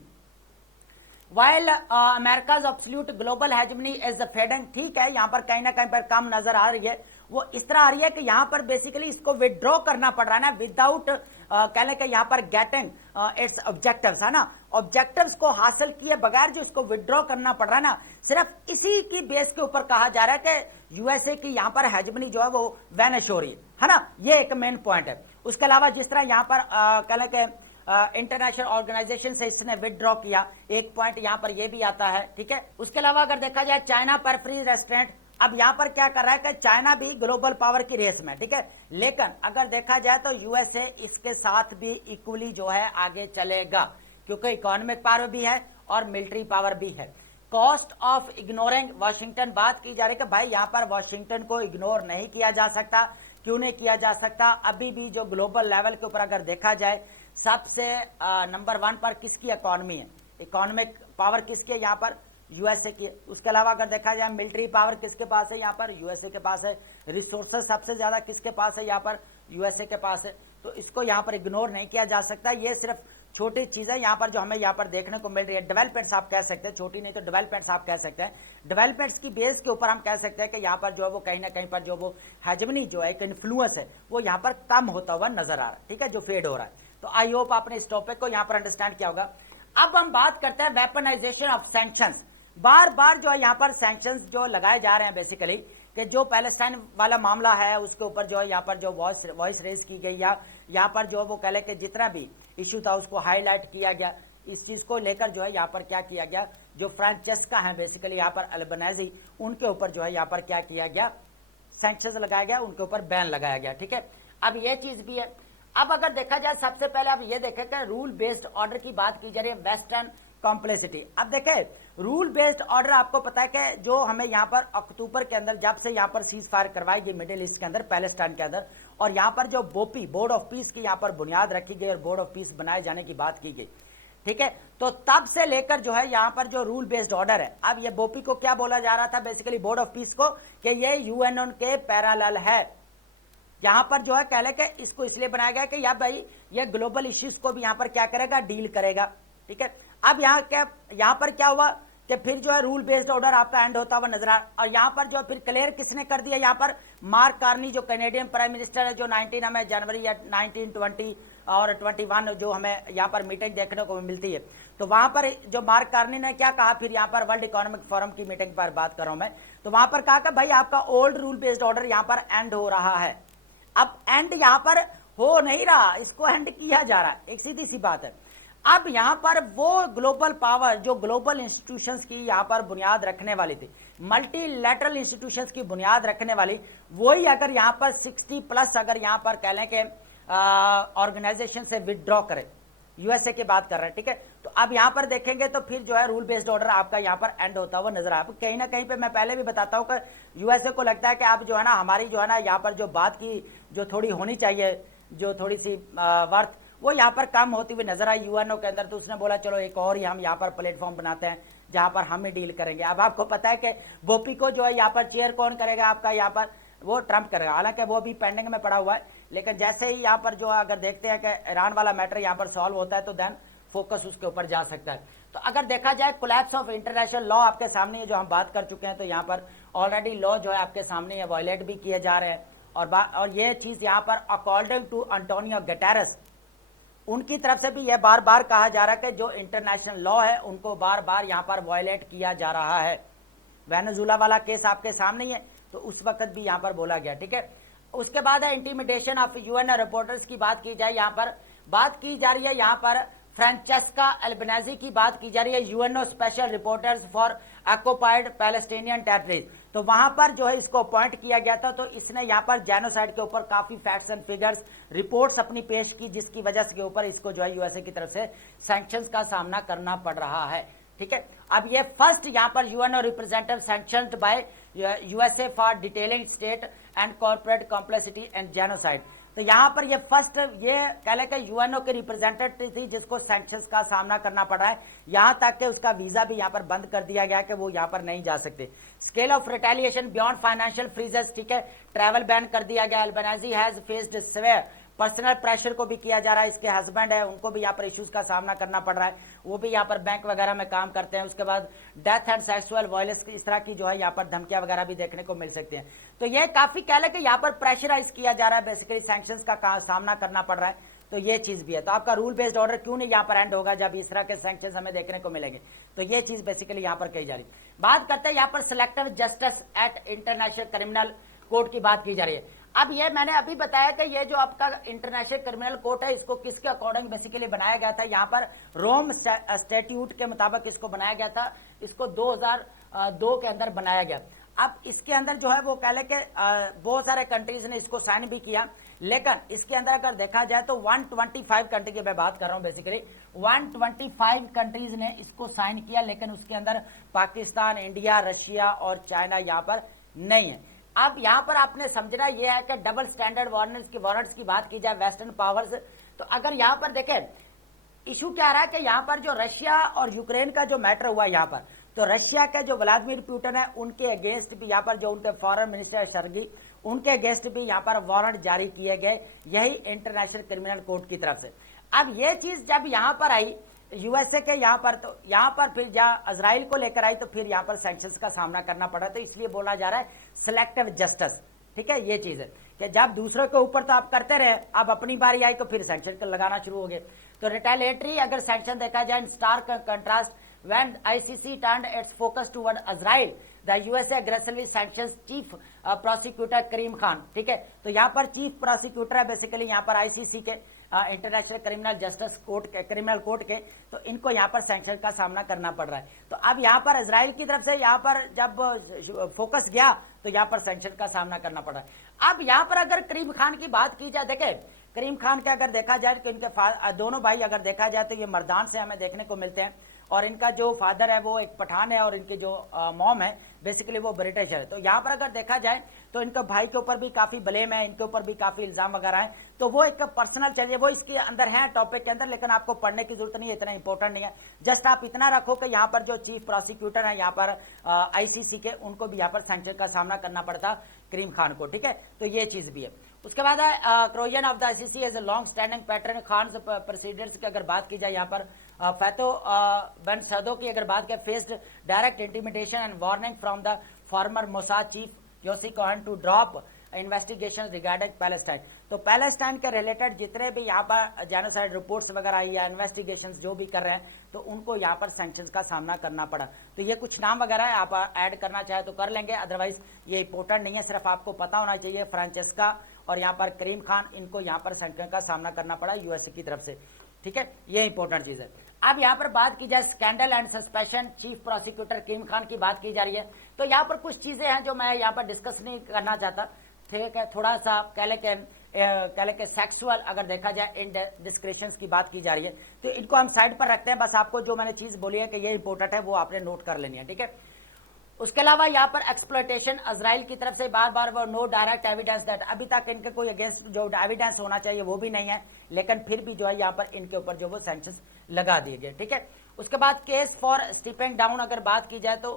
While America's absolute global hegemony is fading, ठीक है, यहां पर कहीं ना कहीं पर कम नजर आ रही है। वो इस तरह आ रही है कि यहां पर बेसिकली इसको विदड्रॉ करना पड़ रहा है ना, विदाउट कहने के यहां पर गेटिंग इट्स ऑब्जेक्टिव्स, है ना। ऑब्जेक्टिव्स को हासिल किए बगैर जो इसको विदड्रॉ करना पड़ रहा है ना, सिर्फ इसी की बेस के ऊपर कहा जा रहा है कि यूएसए की यहां पर हेजमनी जो है वो वैनिश हो रही है ना। ये एक मेन पॉइंट है। उसके अलावा जिस तरह यहां पर कहने के इंटरनेशनल ऑर्गेनाइजेशन से इसने विदड्रॉ किया, एक पॉइंट यहां पर यह भी आता है, ठीक है। उसके अलावा अगर देखा जाए चाइना पर फ्री रेस्टोरेंट, अब यहां पर क्या कर रहा है कि चाइना भी ग्लोबल पावर की रेस में, ठीक है, लेकिन अगर देखा जाए तो यूएसए इसके साथ भी इक्वली जो है आगे चलेगा क्योंकि इकोनॉमिक पावर भी है और मिलिट्री पावर भी है। कॉस्ट ऑफ इग्नोरिंग वाशिंगटन, बात की जा रही है कि भाई यहां पर वाशिंगटन को इग्नोर नहीं किया जा सकता। क्यों नहीं किया जा सकता? अभी भी जो ग्लोबल लेवल के ऊपर अगर देखा जाए सबसे नंबर 1 पर किसकी इकोनॉमी है, इकोनॉमिक पावर किसकी है यहाँ पर, यूएसए की। उसके अलावा अगर देखा जाए मिलिट्री पावर किसके पास है, यहाँ पर यूएसए के पास है। रिसोर्सेज सबसे ज्यादा किसके पास है, यहाँ पर यूएसए के पास है। तो इसको यहाँ पर इग्नोर नहीं किया जा सकता। ये सिर्फ छोटी चीज है यहाँ पर जो हमें यहाँ पर देखने को मिल रही है। डेवलपमेंट्स आप कह सकते हैं, छोटी नहीं तो डेवलपमेंट्स आप कह सकते हैं। डेवलपमेंट्स की बेस के ऊपर हम कह सकते हैं कि यहाँ पर जो है वो कहीं ना कहीं पर जो वो हेजमनी जो है, इन्फ्लुएंस है, वो यहाँ पर कम होता हुआ नजर आ रहा है, ठीक है, जो फेड हो रहा है। तो आई होप आपने इस टॉपिक को यहाँ पर अंडरस्टैंड किया होगा। अब हम बात करते हैं वेपनाइजेशन ऑफ सैंक्शंस। बार बार जो है यहाँ पर सैंक्शंस जो लगाए जा रहे हैं बेसिकली कि जो पैलेस्टाइन वाला मामला है उसके ऊपर जो है यहाँ पर जो वॉइस रेज की गई या यहाँ पर जो वो कह ले कि जितना भी इश्यू था उसको हाईलाइट किया गया। इस चीज को लेकर जो है यहाँ पर क्या किया गया, जो फ्रांचेस्का है बेसिकली यहाँ पर अल्बनेजी, उनके ऊपर जो है यहाँ पर क्या किया गया, सैंक्शंस लगाया गया, उनके ऊपर बैन लगाया गया, ठीक है। अब ये चीज भी है। अब अगर देखा जाए सबसे पहले आप ये देखें कि रूल बेस्ड ऑर्डर की बात की जा रही है, वेस्टर्न कॉम्प्लेसिटी। अब देखें रूल बेस्ड ऑर्डर आपको पता है कि जो हमें यहाँ पर अक्टूबर के अंदर जब से यहाँ पर सीज फायर करवाई गई मिडिल ईस्ट के अंदर, पैलेस्टाइन के अंदर, और यहाँ पर जो बोपी बोर्ड ऑफ पीस की यहाँ पर बुनियाद रखी गई और बोर्ड ऑफ पीस बनाए जाने की बात की गई, ठीक है। तो तब से लेकर जो है यहाँ पर जो रूल बेस्ड ऑर्डर है, अब ये बोपी को क्या बोला जा रहा था बेसिकली बोर्ड ऑफ पीस को, कि ये यूएनओ के पैरेलल है। यहां पर जो है कह ले कि इसको इसलिए बनाया गया कि यार भाई ये ग्लोबल इश्यूज को भी यहां पर क्या करेगा, डील करेगा, ठीक है। अब यहां पर क्या हुआ कि फिर जो है रूल बेस्ड ऑर्डर आपका एंड होता हुआ नजर आ, और यहां पर जो फिर क्लियर किसने कर दिया, यहां पर मार्क कार्नी जो कैनेडियन प्राइम मिनिस्टर है, जो 19 हमें जनवरी या 1920 और 21 जो हमें यहाँ पर मीटिंग देखने को मिलती है, तो वहां पर जो मार्क कार्नी ने क्या कहा, फिर यहाँ पर वर्ल्ड इकोनॉमिक फोरम की मीटिंग पर बात कर रहा हूं मैं, तो वहां पर कहा कि भाई आपका ओल्ड रूल बेस्ड ऑर्डर यहाँ पर एंड हो रहा है। अब एंड यहां पर हो नहीं रहा, इसको एंड किया जा रहा है, एक सीधी सी बात है। अब यहां पर वो ग्लोबल पावर जो ग्लोबल इंस्टीट्यूशंस की यहां पर बुनियाद रखने वाली थी, मल्टीलैटरल इंस्टीट्यूशंस की बुनियाद रखने वाली, वही अगर यहां पर 60+ अगर यहां पर कह लें कि ऑर्गेनाइजेशन से विदड्रॉ करे, यूएसए की बात कर रहे हैं, ठीक है। तो अब यहां पर देखेंगे तो फिर जो है रूल बेस्ड ऑर्डर आपका यहां पर एंड होता हुआ नजर आया। कहीं ना कहीं पे मैं पहले भी बताता हूं कि यूएसए को लगता है कि आप जो है ना हमारी जो है ना यहां पर जो बात की जो थोड़ी होनी चाहिए, जो थोड़ी सी वर्थ, वो यहाँ पर कम होती हुई नजर आई यूएनओ के अंदर। तो उसने बोला चलो एक और ही हम यहाँ पर प्लेटफॉर्म बनाते हैं जहां पर हम ही डील करेंगे। अब आपको पता है कि बोपी को जो है यहाँ पर चेयर कौन करेगा आपका, यहाँ पर वो ट्रंप करेगा, हालांकि वो भी पेंडिंग में पड़ा हुआ है। लेकिन जैसे ही यहाँ पर जो अगर देखते हैं कि ईरान वाला मैटर यहाँ पर सॉल्व होता है तो देन फोकस उसके ऊपर जा सकता है। तो अगर देखा जाए कोलैप्स ऑफ इंटरनेशनल लॉ आपके सामने है, जो हम बात कर चुके हैं, तो यहाँ पर ऑलरेडी लॉ जो है आपके सामने ये वायलेट भी किए जा रहे हैं। और ये चीज यहाँ पर अकॉर्डिंग टू एंटोनियो गुटेरेस, उनकी तरफ से भी यह बार बार कहा जा रहा है कि जो इंटरनेशनल लॉ है उनको बार बार यहाँ पर वायलेट किया जा रहा है। वेनेजुला वाला केस आपके सामने ही है, तो उस वक्त भी यहाँ पर बोला गया, ठीक है। उसके बाद है इंटीमिडेशन ऑफ यूएन रिपोर्टर्स की बात की जाए, यहाँ पर बात की जा रही है, यहाँ पर फ्रांचेस्का अल्बेनीज़ी की बात की जा रही है, UNO special reporters for occupied Palestinian territories. तो वहां पर जो है इसको अपॉइंट किया गया था, तो इसने यहाँ पर जेनोसाइड के ऊपर काफी फैक्ट्स एंड फिगर्स रिपोर्ट्स अपनी पेश की, जिसकी वजह से के ऊपर इसको जो है यूएसए की तरफ से सैंक्शंस का सामना करना पड़ रहा है, ठीक है। अब ये फर्स्ट यहाँ पर UNO representative sanctioned by USA for detailing state and corporate complexity and genocide. तो यहाँ पर ये फर्स्ट ये कह लें कि यूएनओ के रिप्रेजेंटेटिव थी जिसको सैंक्शंस का सामना करना पड़ा है, यहाँ तक कि उसका वीजा भी यहाँ पर बंद कर दिया गया कि वो यहाँ पर नहीं जा सकते। Scale of retaliation beyond financial freezes, ठीक है, ट्रैवल बैन कर दिया गया। अल्बेनीज़ी has faced severe personal pressure को भी किया जा रहा है, इसके हस्बैंड है उनको भी यहाँ पर इश्यूज का सामना करना पड़ रहा है, वो भी यहाँ पर बैंक वगैरह में काम करते हैं। उसके बाद डेथ एंड सेक्सुअल वायलेंस इस तरह की जो है यहाँ पर धमकियां वगैरह भी देखने को मिल सकती हैं। तो ये काफी कह लें कि यहाँ पर प्रेशराइज किया जा रहा है, बेसिकली सैंक्शंस का सामना करना पड़ रहा है, तो ये चीज भी है। तो आपका रूल बेस्ड ऑर्डर क्यों नहीं यहाँ पर एंड होगा जब इस तरह के सैंक्शंस हमें देखने को मिलेंगे, तो ये चीज बेसिकली यहाँ पर कही जा रही है। बात करते हैं यहाँ पर selective justice eight international criminal court की बात की जा रही है। अब ये मैंने अभी बताया कि ये जो आपका इंटरनेशनल क्रिमिनल कोर्ट है, इसको किसके अकॉर्डिंग बेसिकली बनाया गया था, यहाँ पर रोम स्टैट्यूट के मुताबिक इसको बनाया गया था, इसको 2002 के अंदर बनाया गया। अब इसके अंदर जो है वो कह ले कि बहुत सारे कंट्रीज ने इसको साइन भी किया, लेकिन इसके अंदर अगर देखा जाए तो 125 कंट्री की मैं बात कर रहा हूं, बेसिकली 125 कंट्रीज ने इसको साइन किया, लेकिन उसके अंदर पाकिस्तान, इंडिया, रशिया और चाइना यहाँ पर नहीं है। अब यहां पर आपने समझना यह है कि डबल स्टैंडर्ड वारंट्स की बात की जाए वेस्टर्न पावर्स, तो अगर यहां पर देखें इशू क्या रहा है कि यहां पर जो रशिया और यूक्रेन का जो मैटर हुआ यहां पर, तो रशिया के जो व्लादिमीर पुतिन है उनके अगेंस्ट भी यहाँ पर जो उनके फॉरेन मिनिस्टर शर्गी, उनके अगेंस्ट भी यहाँ पर वारंट जारी किए गए, यही इंटरनेशनल क्रिमिनल कोर्ट की तरफ से। अब ये चीज जब यहाँ पर आई यूएसए के यहाँ पर, तो यहाँ पर फिर जहाँ इजराइल को लेकर आई तो फिर यहाँ पर सैंक्शंस का सामना करना पड़ा, तो इसलिए बोला जा रहा है सिलेक्टिव जस्टिस, ठीक है। ये चीज है कि जब दूसरों के ऊपर तो आप करते रहे, अब अपनी बारी आई तो फिर सैंक्शन लगाना शुरू हो गए। तो रिटेलिएटरी अगर सैंक्शन देखा जाए in stark contrast when ICC turned its focus toward Israel, the USA aggressively sanctions chief prosecutor करीम खान, ठीक है। तो यहाँ पर चीफ प्रोसिक्यूटर है बेसिकली यहाँ पर आईसीसी के इंटरनेशनल क्रिमिनल जस्टिस कोर्ट के, क्रिमिनल कोर्ट के, तो इनको यहाँ पर सैंक्शन का सामना करना पड़ रहा है। तो अब यहाँ पर इजराइल की तरफ से यहाँ पर जब फोकस गया तो यहाँ पर सैंक्शन का सामना करना पड़ रहा है। अब यहाँ पर अगर करीम खान की बात की जाए, देखे करीम खान के अगर देखा जाए कि इनके दोनों भाई अगर देखा जाए तो ये मर्दान से हमें देखने को मिलते हैं, और इनका जो फादर है वो एक पठान है और इनकी जो मॉम है बेसिकली वो ब्रिटिश है। तो यहाँ पर अगर देखा जाए तो इनके भाई के ऊपर भी काफी ब्लेम है, इनके ऊपर भी काफी इल्जाम वगैरह है, तो वो एक पर्सनल चलिए वो इसके अंदर है टॉपिक के अंदर, लेकिन आपको पढ़ने की जरूरत नहीं है, इतना इंपॉर्टेंट नहीं है। जस्ट आप इतना रखो कि यहाँ पर जो चीफ प्रोसिक्यूटर है यहाँ पर आईसीसी के, उनको भी यहाँ पर सैंक्शन का सामना करना पड़ता करीम खान को, ठीक है। तो ये चीज भी है। उसके बाद है corrosion of the ICC as a long standing pattern Khan procedures की अगर बात की जाए, यहाँ पर फैतो बिन सदो की अगर बात करें, faced direct intimidation and warning from the former Mossad chief Yossi Cohen to drop investigation regarding Palestine. तो पैलेस्टाइन के रिलेटेड जितने भी यहाँ पर जेनोसाइड रिपोर्ट्स वगैरह या इन्वेस्टिगेशन जो भी कर रहे हैं, तो उनको यहाँ पर सैंक्शंस का सामना करना पड़ा। तो ये कुछ नाम वगैरह है, आप ऐड करना चाहे तो कर लेंगे, अदरवाइज ये इंपॉर्टेंट नहीं है, सिर्फ आपको पता होना चाहिए। फ्रांचेस्का और यहाँ पर करीम खान, इनको यहाँ पर सैंक्शन का सामना करना पड़ा यूएसए की तरफ से, ठीक है। ये इंपॉर्टेंट चीज है। अब यहाँ पर बात की जाए scandal and suspension chief prosecutor Karim Khan की बात की जा रही है, तो यहाँ पर कुछ चीजें हैं जो मैं यहाँ पर डिस्कस नहीं करना चाहता, ठीक है। थोड़ा सा कह ले के सेक्सुअल अगर देखा जाए इंडिस्क्रिशंस की बात की जा रही है, तो इनको हम साइड पर रखते हैं। बस आपको जो मैंने चीज बोली है कि ये इंपॉर्टेंट है वो आपने नोट कर लेनी है, ठीक है। उसके अलावा यहाँ पर एक्सप्लॉयटेशन इजराइल की तरफ से बार बार वो नो डायरेक्ट एविडेंस दैट, अभी तक इनके कोई अगेंस्ट जो एविडेंस होना चाहिए वो भी नहीं है, लेकिन फिर भी जो है यहाँ पर इनके ऊपर जो वो सैंक्शंस लगा दिए गए, ठीक है। उसके बाद केस फॉर स्टीपिंग डाउन अगर बात की जाए तो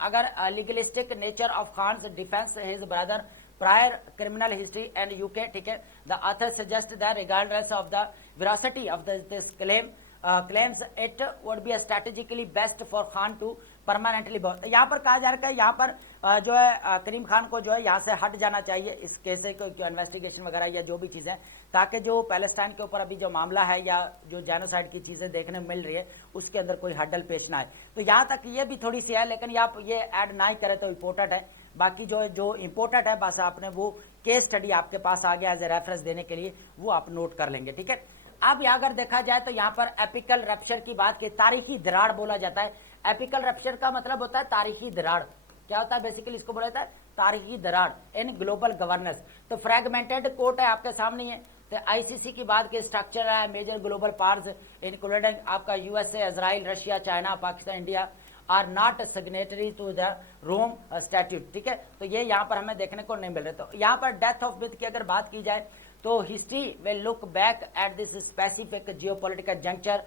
अगर legalistic nature of Khan's defence his brother prior criminal history and UK, ठीक है। The author suggest that regardless of the veracity of this claim claims it would be strategically best for Khan to permanently board। यहाँ पर कहा जा रहा है यहाँ पर जो है करीम खान को जो है यहाँ से हट जाना चाहिए इस केस को इन्वेस्टिगेशन वगैरह या जो भी चीजें, ताकि जो पैलेस्टाइन के ऊपर अभी जो मामला है या जो जेनोसाइड की चीजें देखने मिल रही है उसके अंदर कोई हड्डल पेश ना आए। तो यहाँ तक ये भी थोड़ी सी है, लेकिन आप ये ऐड ना ही करें तो इम्पोर्टेंट है। बाकी जो इम्पोर्टेंट है बस आपने वो केस स्टडी आपके पास आ गया एज ए रेफरेंस देने के लिए, वो आप नोट कर लेंगे, ठीक है। अब अगर देखा जाए तो यहाँ पर एपिकल रप्चर की बात की, तारीखी दरार बोला जाता है। एपिकल रप्चर का मतलब होता है तारीखी दरार। क्या होता है बेसिकली, इसको बोला जाता है तारीखी दरार इन ग्लोबल गवर्नेंस। तो फ्रेगमेंटेड कोर्ट है आपके सामने है। तो आईसीसी की बात की स्ट्रक्चर है मेजर ग्लोबल पावर्स इंक्लूडिंग आपका USA, Israel, Russia, China, Pakistan, India are not signatory to the Rome statute, ठीक है। तो ये यहाँ पर हमें देखने को नहीं मिल रहे। तो यहाँ पर डेथ ऑफ मिथ की अगर बात की जाए तो history will look back at this specific geopolitical juncture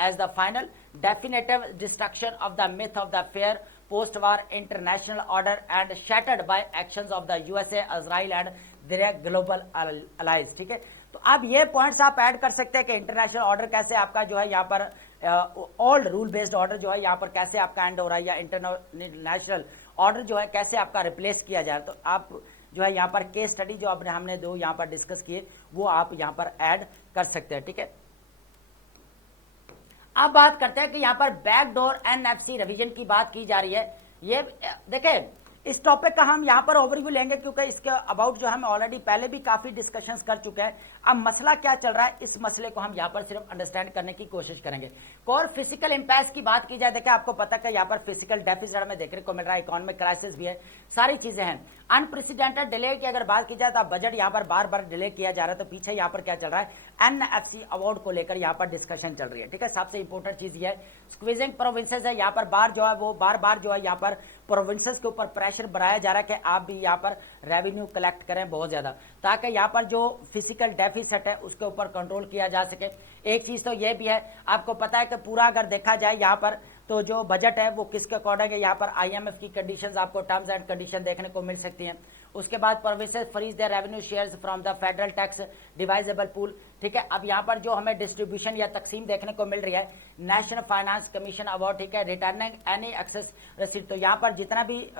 as the final definitive destruction of the myth of the fair post war international order and shattered by actions of the USA, Israel and their global allies, ठीक है। तो अब ये points आप add कर सकते हैं कि इंटरनेशनल ऑर्डर कैसे आपका जो है यहाँ पर ओल्ड रूल बेस्ड ऑर्डर जो है यहाँ पर कैसे आपका एंड हो रहा है, या इंटरनेशनल ऑर्डर जो है कैसे आपका रिप्लेस किया जाए। तो आप जो है यहाँ पर केस स्टडी जो हमने दो यहाँ पर डिस्कस किए वो आप यहाँ पर ऐड कर सकते हैं, ठीक है। अब बात करते हैं कि यहाँ पर बैकडोर एनएफसी रिवीजन की बात की जा रही है। ये देखें इस टॉपिक का हम यहाँ पर ओवरव्यू लेंगे क्योंकि इसके अबाउट जो हम ऑलरेडी पहले भी काफी डिस्कशंस कर चुके हैं। अब मसला क्या चल रहा है इस मसले को हम यहाँ पर सिर्फ अंडरस्टैंड करने की कोशिश करेंगे। और फिजिकल इंपैक्ट की बात की जाए, देखिए आपको पता है यहाँ पर फिजिकल डेफिसिट हमें देखने को मिल रहा है, इकोनॉमिक क्राइसिस भी है, सारी चीजें हैं। अनप्रेसिडेंटेड डिले की अगर बात की जाए तो बजट यहाँ पर बार बार डिले किया जा रहा है। तो पीछे यहाँ पर क्या चल रहा है, एनएफसी अवार्ड को लेकर यहाँ पर डिस्कशन चल रही है, ठीक है। सबसे इंपॉर्टेंट चीज ये है स्क्वीजिंग प्रोविंसेस है, यहाँ पर बार जो है वो बार जो है यहाँ पर प्रोविंसेस के ऊपर प्रेशर बनाया जा रहा है कि आप भी यहाँ पर रेवेन्यू कलेक्ट करें बहुत ज्यादा, ताकि यहाँ पर जो फिजिकल डेफिसिट है उसके ऊपर कंट्रोल किया जा सके। एक चीज तो ये भी है, आपको पता है कि पूरा अगर देखा जाए यहाँ पर तो जो बजट है वो किसके अकॉर्डिंग है, यहाँ पर आईएमएफ की कंडीशंस आपको टर्म्स एंड कंडीशन देखने को मिल सकती हैं। उसके बाद provinces freeze their revenue shares from the federal tax divisible pool, ठीक है। अब यहाँ पर जो हमें डिस्ट्रीब्यूशन या तकसीम देखने को मिल रही है नेशनल फाइनेंस कमीशन अवार्ड, ठीक है, रिटर्निंग एनी एक्सेस रिसीट। तो यहाँ पर जितना भी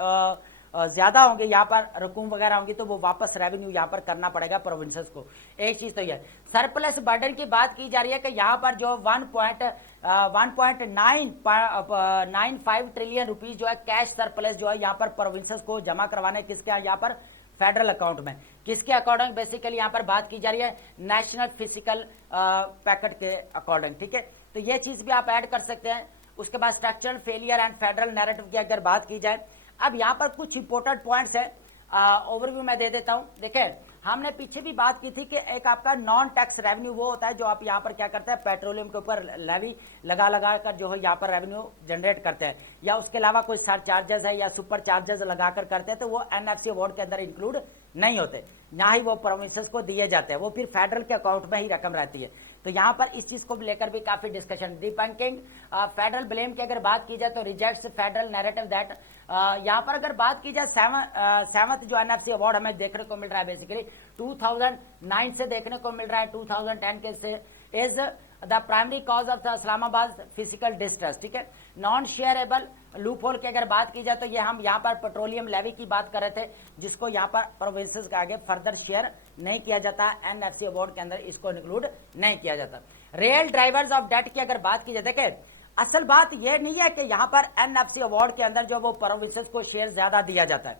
ज्यादा होंगे यहाँ पर रकूम वगैरह होंगी तो वो वापस रेवेन्यू यहाँ पर करना पड़ेगा प्रोविंसेस को। एक चीज तो ये सरप्लस बर्डन की बात की जा रही है कि यहाँ पर जो 1.95 ट्रिलियन रुपीज जो है कैश सरप्लस जो है यहाँ पर प्रोविंसेस को जमा करवाने किसके यहाँ पर फेडरल अकाउंट में, किसके अकॉर्डिंग बेसिकली यहाँ पर बात की जा रही है नेशनल फिजिकल पैकेट के अकॉर्डिंग, ठीक है। तो ये चीज भी आप ऐड कर सकते हैं। उसके बाद structural failure and federal narrative की अगर बात की जाए, अब यहाँ पर कुछ इंपोर्टेंट पॉइंट्स है, ओवरव्यू मैं दे देता हूं। देखें हमने पीछे भी बात की थी कि एक आपका नॉन टैक्स रेवेन्यू वो होता है जो आप यहाँ पर क्या करते हैं पेट्रोलियम के ऊपर लेवी लगा कर जो है यहाँ पर रेवेन्यू जनरेट करते हैं, या उसके अलावा कोई सर चार्जेस है या सुपर चार्जेस लगाकर करते हैं, तो वो एनएफसी अवार्ड के अंदर इंक्लूड नहीं होते, ना ही वो प्रोविंसेस को दिए जाते हैं, वो फिर फेडरल के अकाउंट में ही रकम रहती है। तो यहाँ पर इस चीज को लेकर भी काफी डिस्कशन। डिबंकिंग फेडरल ब्लेम की अगर बात की जाए तो रिजेक्ट्स फेडरल नैरेटिव दैट, यहाँ पर अगर बात की जाए सेवंथ जो एनएफसी अवार्ड हमें देखने को मिल रहा है बेसिकली 2009 से देखने को मिल रहा है 2010 के से is the primary cause of the Islamabad physical distress, ठीक है। नॉन शेयरेबल लूपहोल की अगर बात की जाए तो ये हम यहाँ पर पेट्रोलियम लेवी की बात कर रहे थे जिसको यहाँ पर प्रोविंसेस के आगे फर्दर शेयर नहीं किया जाता, एनएफसी अवार्ड के अंदर इसको इंक्लूड नहीं किया जाता। रियल ड्राइवर्स ऑफ डेट की अगर बात की जाए, देखे असल बात यह नहीं है कि यहाँ पर एनएफसी अवार्ड के अंदर जो वो प्रोविंसेस को शेयर ज्यादा दिया जाता है।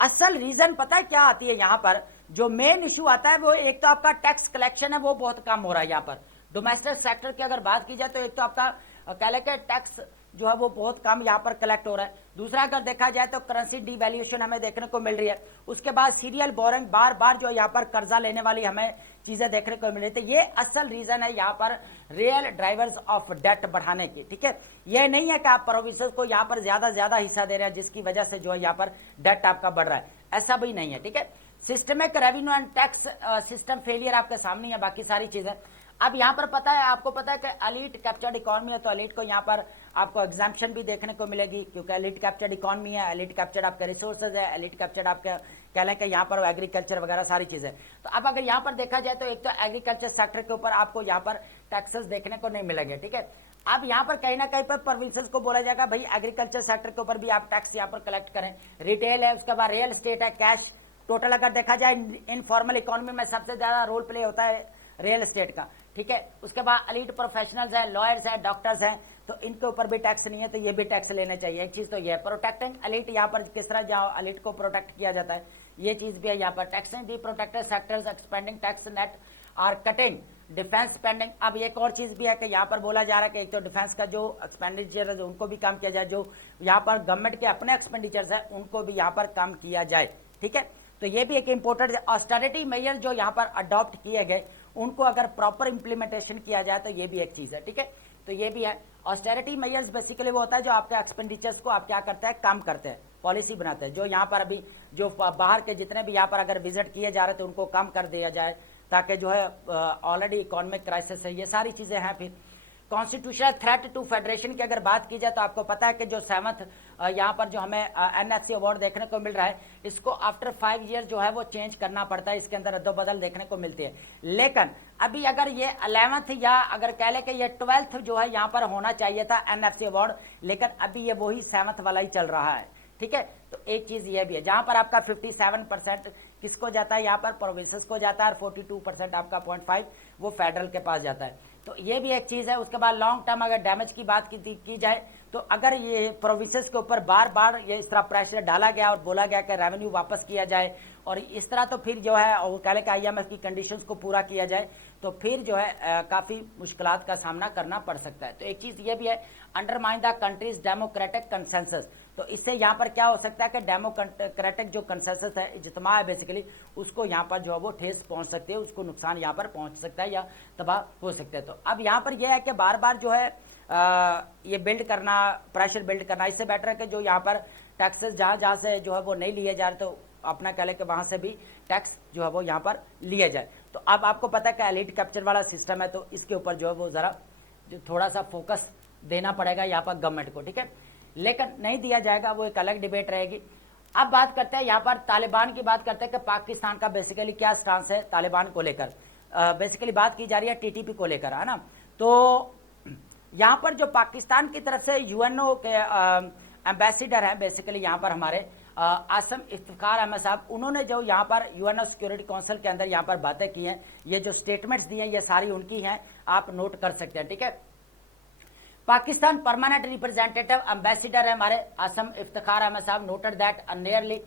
असल रीजन पता है क्या आती है, यहाँ पर जो मेन इश्यू आता है वो एक तो आपका टैक्स कलेक्शन है वो बहुत कम हो रहा है। यहाँ पर डोमेस्टिक सेक्टर की अगर बात की जाए तो एक तो आपका कह लेके टैक्स जो है वो बहुत कम यहाँ पर कलेक्ट हो रहा है। दूसरा अगर देखा जाए तो करेंसी डिवैल्यूएशन हमें देखने को मिल रही है। उसके बाद सीरियल बोरिंग बार जो यहाँ पर कर्जा लेने वाली हमें चीजें देखने को मिल रही थी। ये असल रीजन है यहाँ पर रियल ड्राइवर्स ऑफ डेट बढ़ाने की, ठीक है। ये नहीं है कि आप प्रोविंसेस को यहाँ पर ज्यादा हिस्सा दे रहे हैं जिसकी वजह से जो है यहाँ पर डेट आपका बढ़ रहा है, ऐसा भी नहीं है, ठीक है। Systemic revenue and tax system failure आपके सामने है, बाकी सारी चीजें। अब यहाँ पर पता है आपको पता है कि एलीट कैप्चर्ड इकोनॉमी है तो एलीट को यहाँ पर आपको एग्जाम्पशन भी देखने को मिलेगी क्योंकि एलीट कैप्चर्ड इकोनॉमी है, एलीट कैप्चर्ड आपके रिसोर्सेज है, एलीट कैप्चर्ड आपके कह लें कि यहाँ पर एग्रीकल्चर वगैरह सारी चीजें। तो अब अगर यहाँ पर देखा जाए तो एक तो एग्रीकल्चर सेक्टर के ऊपर आपको यहाँ पर टैक्सेस देखने को नहीं मिलेंगे, ठीक है। अब यहाँ पर कहीं ना कहीं पर प्रोविंसेस को बोला जाएगा भाई एग्रीकल्चर सेक्टर के ऊपर भी आप टैक्स यहाँ पर कलेक्ट करें। रिटेल है, उसके बाद रियल एस्टेट है, कैश, टोटल अगर देखा जाए इनफॉर्मल इकोनॉमी में सबसे ज्यादा रोल प्ले होता है रियल एस्टेट का, ठीक है। उसके बाद एलीट प्रोफेशनल्स हैं, लॉयर्स हैं, डॉक्टर्स हैं, तो इनके ऊपर भी टैक्स नहीं है, तो ये भी टैक्स लेने चाहिए। एक चीज तो ये है प्रोटेक्टिंग एलीट, यहाँ पर किस तरह जहाँ एलीट को प्रोटेक्ट किया जाता है, ये चीज भी है यहाँ पर। Taxing the protected sectors expanding tax net or cutting defence spending. अब एक और चीज भी है कि यहाँ पर बोला जा रहा है कि एक तो डिफेंस का जो एक्सपेंडिचर है उनको भी कम किया जाए, जो यहाँ पर गवर्नमेंट के अपने एक्सपेंडिचर्स है उनको भी यहाँ पर कम किया जाए, ठीक है। तो ये भी एक इंपॉर्टेंट ऑस्टेरिटी मेजर जो यहाँ पर अडॉप्ट किए गए उनको अगर प्रॉपर इंप्लीमेंटेशन किया जाए तो ये भी एक चीज है, ठीक है। तो ये भी है ऑस्टेरिटी मेजर्स, बेसिकली वो होता है जो आपके एक्सपेंडिचर्स को आप क्या करते हैं, कम करते हैं, पॉलिसी बनाते हैं। जो यहाँ पर अभी जो बाहर के जितने भी यहाँ पर अगर विजिट किए जा रहे थे उनको कम कर दिया जाए, ताकि जो है ऑलरेडी इकोनॉमिक क्राइसिस है, ये सारी चीजें हैं। फिर कॉन्स्टिट्यूशनल थ्रेट टू फेडरेशन की अगर बात की जाए तो आपको पता है कि जो 7th यहाँ पर जो हमें एनएफसी अवार्ड देखने को मिल रहा है, इसको आफ्टर 5 ईयर जो है वो चेंज करना पड़ता है, इसके अंदर अदोबदल देखने को मिलती है। लेकिन अभी अगर ये 11th या अगर कह ले कि ये 12th जो है यहाँ पर होना चाहिए था एनएफसी अवार्ड, लेकिन अभी ये वही 7th वाला ही चल रहा है, ठीक है। तो एक चीज ये भी है जहां पर आपका 57% किसको जाता है, यहाँ पर प्रोविंसेस को जाता है, और 42% आपका 0.5 वो फेडरल के पास जाता है। तो ये भी एक चीज है। उसके बाद लॉन्ग टर्म अगर डैमेज की बात की जाए तो अगर ये प्रोविंसेस के ऊपर बार बार ये इस तरह प्रेशर डाला गया और बोला गया कि रेवेन्यू वापस किया जाए और इस तरह, तो फिर जो है वो कह लें कि IMF की कंडीशंस को पूरा किया जाए तो फिर जो है काफी मुश्किलात का सामना करना पड़ सकता है। तो एक चीज ये भी है undermine the countries democratic consensus. तो इससे यहाँ पर क्या हो सकता है कि डेमोक्रेटिक जो कंसेंसस है, इज्तिमा है बेसिकली, उसको यहाँ पर जो है वो ठेस पहुंच सकती है, उसको नुकसान यहाँ पर पहुंच सकता है या तबाह हो सकता है। तो अब यहाँ पर यह है कि बार बार जो है ये बिल्ड करना, प्रेशर बिल्ड करना, इससे बेटर है कि जो यहाँ पर टैक्सेस जहां से जो है वो नहीं लिए जा रहे तो अपना कह लें कि वहां से भी टैक्स जो है वो यहाँ पर लिया जाए। तो अब आपको पता है कि एलीट कैप्चर वाला सिस्टम है, तो इसके ऊपर जो है वो जरा जो थोड़ा सा फोकस देना पड़ेगा यहाँ पर गवर्नमेंट को, ठीक है। लेकिन नहीं दिया जाएगा वो एक अलग डिबेट रहेगी। अब बात करते हैं यहाँ पर तालिबान की, बात करते हैं कि पाकिस्तान का बेसिकली क्या स्टांस है तालिबान को लेकर। बेसिकली बात की जा रही है TTP को लेकर, है ना। तो यहाँ पर जो पाकिस्तान की तरफ से UNO के एम्बेसिडर हैं बेसिकली यहाँ पर हमारे आसम इफ्तिखार अहमद साहब, उन्होंने जो यहाँ पर UNO सिक्योरिटी काउंसिल के अंदर यहाँ पर बातें की हैं, ये जो स्टेटमेंट्स दी हैं ये सारी उनकी हैं, आप नोट कर सकते हैं, ठीक है। पाकिस्तान परमानेंट रिप्रेजेंटेटिव एम्बेसिडर है हमारे आसम इफ्तिखार अहमद साहब, नोटेड दैट नियरली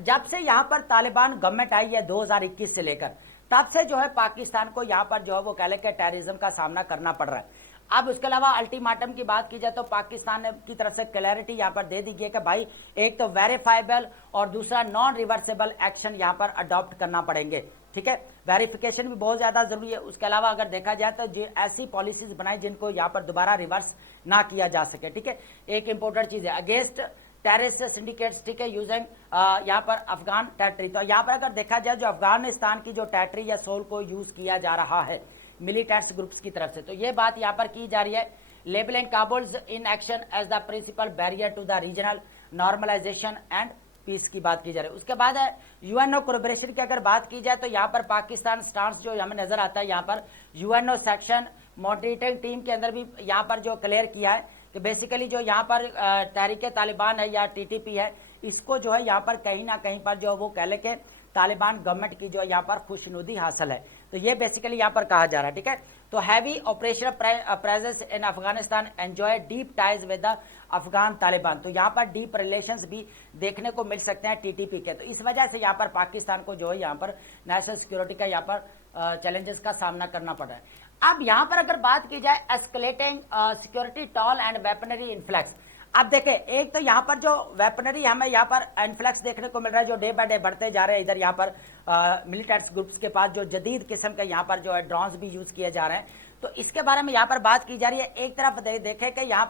जब से यहाँ पर तालिबान गवर्नमेंट आई है 2021 से लेकर, तब से जो है पाकिस्तान को यहाँ पर जो है वो कह लें कि टेररिज्म का सामना करना पड़ रहा है। अब उसके अलावा अल्टीमेटम की बात की जाए तो पाकिस्तान की तरफ से क्लैरिटी यहाँ पर दे दी गई है कि भाई एक तो वेरीफाइबल और दूसरा नॉन रिवर्सेबल एक्शन यहाँ पर अडॉप्ट करना पड़ेंगे, ठीक है। वेरिफिकेशन भी बहुत ज्यादा जरूरी है। उसके अलावा अगर देखा जाए तो ऐसी पॉलिसीज बनाई जिनको यहाँ पर दोबारा रिवर्स ना किया जा सके, ठीक है। एक इंपॉर्टेंट चीज है अगेंस्ट टेररिस्ट सिंडिकेट्स, ठीक है, यूजिंग यहाँ पर अफगान टेरिटरी। तो यहाँ पर अगर देखा जाए जो अफगानिस्तान की जो टेरिटरी या सोल को यूज किया जा रहा है मिलिटेंट्स ग्रुप्स की तरफ से, तो ये बात यहाँ पर की जा रही है। Labelling Kabul's in action as the principal barrier to the regional normalisation and peace की बात की जा रही है। उसके बाद है UNO कोलैबोरेशन की अगर बात की जाए तो यहाँ पर पाकिस्तान स्टांस जो हमें नजर आता है, यहाँ पर UNO सेक्शन मॉडरेटिंग टीम के अंदर भी यहाँ पर जो क्लियर किया है कि बेसिकली जो यहाँ पर तहरीक तालिबान है या TTP है, इसको जो है यहाँ पर कहीं ना कहीं पर जो वो कह ले के तालिबान गवर्नमेंट की जो यहाँ पर खुशनुदी हासिल है, तो ये बेसिकली यहाँ पर कहा जा रहा है, ठीक है। तो heavy operational presence in Afghanistan enjoy deep ties with the Afghan Taliban. तो यहाँ पर डीप रिलेशंस भी देखने को मिल सकते हैं TTP के। तो इस वजह से यहाँ पर पाकिस्तान को जो है यहाँ पर नेशनल सिक्योरिटी का यहाँ पर चैलेंजेस का सामना करना पड़ रहा है। अब यहाँ पर अगर बात की जाए escalating security tall and weaponry influx, अब देखें एक तो यहाँ पर जो वेपनरी हमें यहाँ पर इन्फ्लक्स देखने को मिल रहा है जो डे बाय डे बढ़ते जा रहे हैं। इधर यहाँ पर मिलिटेंट्स ग्रुप्स के पास जो जदीद किस्म के यहाँ पर जो है ड्रोन्स भी यूज किए जा रहे हैं, तो इसके बारे में यहाँ पर बात की जा रही है। एक तरफ देखें कि यहाँ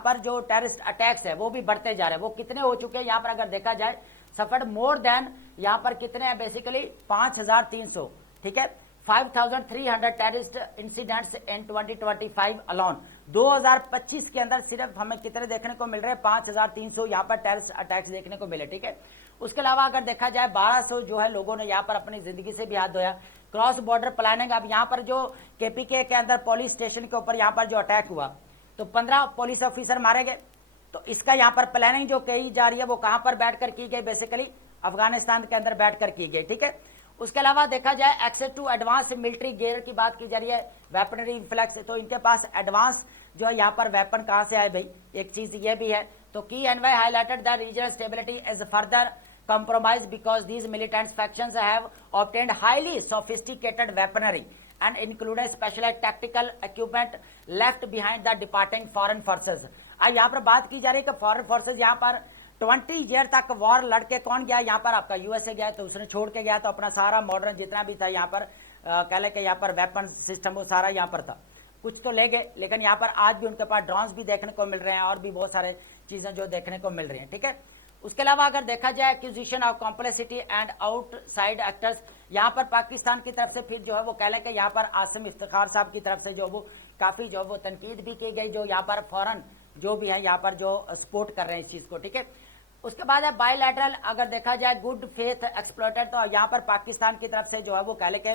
पर जो टेररिस्ट अटैक्स है वो भी बढ़ते जा रहे हैं। वो कितने हो चुके हैं यहाँ पर अगर देखा जाए, सफर्ड मोर देन यहाँ पर कितने हैं बेसिकली 5300, ठीक है, 5,300 टेररिस्ट इंसिडेंट्स इन 2025 अलोन। 2025 के अंदर सिर्फ हमें कितने देखने को मिल रहे हैं? 5,300 यहाँ पर टेररिस्ट अटैक्स देखने को मिले, ठीक है। उसके अलावा अगर देखा जाए 1200 जो है लोगों ने यहाँ पर अपनी जिंदगी से भी हाथ धोया। क्रॉस बॉर्डर प्लानिंग, अब यहाँ पर जो केपीके के अंदर पुलिस स्टेशन के ऊपर यहाँ पर जो अटैक हुआ तो 15 पुलिस ऑफिसर मारे गए। तो इसका यहाँ पर प्लानिंग जो की जा रही है वो कहां पर बैठकर की गई? बेसिकली अफगानिस्तान के अंदर बैठकर की गई, ठीक है। उसके अलावा देखा जाए access to advance military gear की बात की जा रही है, वेपनरी इन्फ्लक्स, तो इनके पास एडवांस जो है यहाँ पर वेपन कहां से आए भाई? एक चीज ये भी है। तो की NY highlighted the regional stability is further compromised because these militant factions have obtained highly sophisticated weaponry and included specialized tactical equipment left behind the departing foreign forces। यहाँ पर बात की जा रही है कि फॉरेन फोर्सेज यहाँ पर 20 ईयर तक वॉर लड़के कौन गया? यहाँ पर आपका यूएसए गया, तो उसने छोड़ के गया तो अपना सारा मॉडर्न जितना भी था यहाँ पर कह ले कि यहाँ पर वेपन सिस्टम वो सारा यहाँ पर था। कुछ तो ले गए, लेकिन यहाँ पर आज भी उनके पास ड्रोन्स भी देखने को मिल रहे हैं और भी बहुत सारे चीजें जो देखने को मिल रही हैं, ठीक है। उसके अलावा अगर देखा जाए acquisition of complexity and outside actors, यहाँ पर पाकिस्तान की तरफ से फिर जो है वो कह लें कि यहाँ पर आसिम इफ्तिखार साहब की तरफ से जो वो काफी जो वो तनकीद भी की गई, जो यहाँ पर फौरन जो भी है यहाँ पर जो सपोर्ट कर रहे हैं इस चीज को, ठीक है। उसके बाद है बायलैटरल, अगर देखा जाए गुड फेथ एक्सप्लॉइटेड, तो यहाँ पर पाकिस्तान की तरफ से जो है वो कह लें कि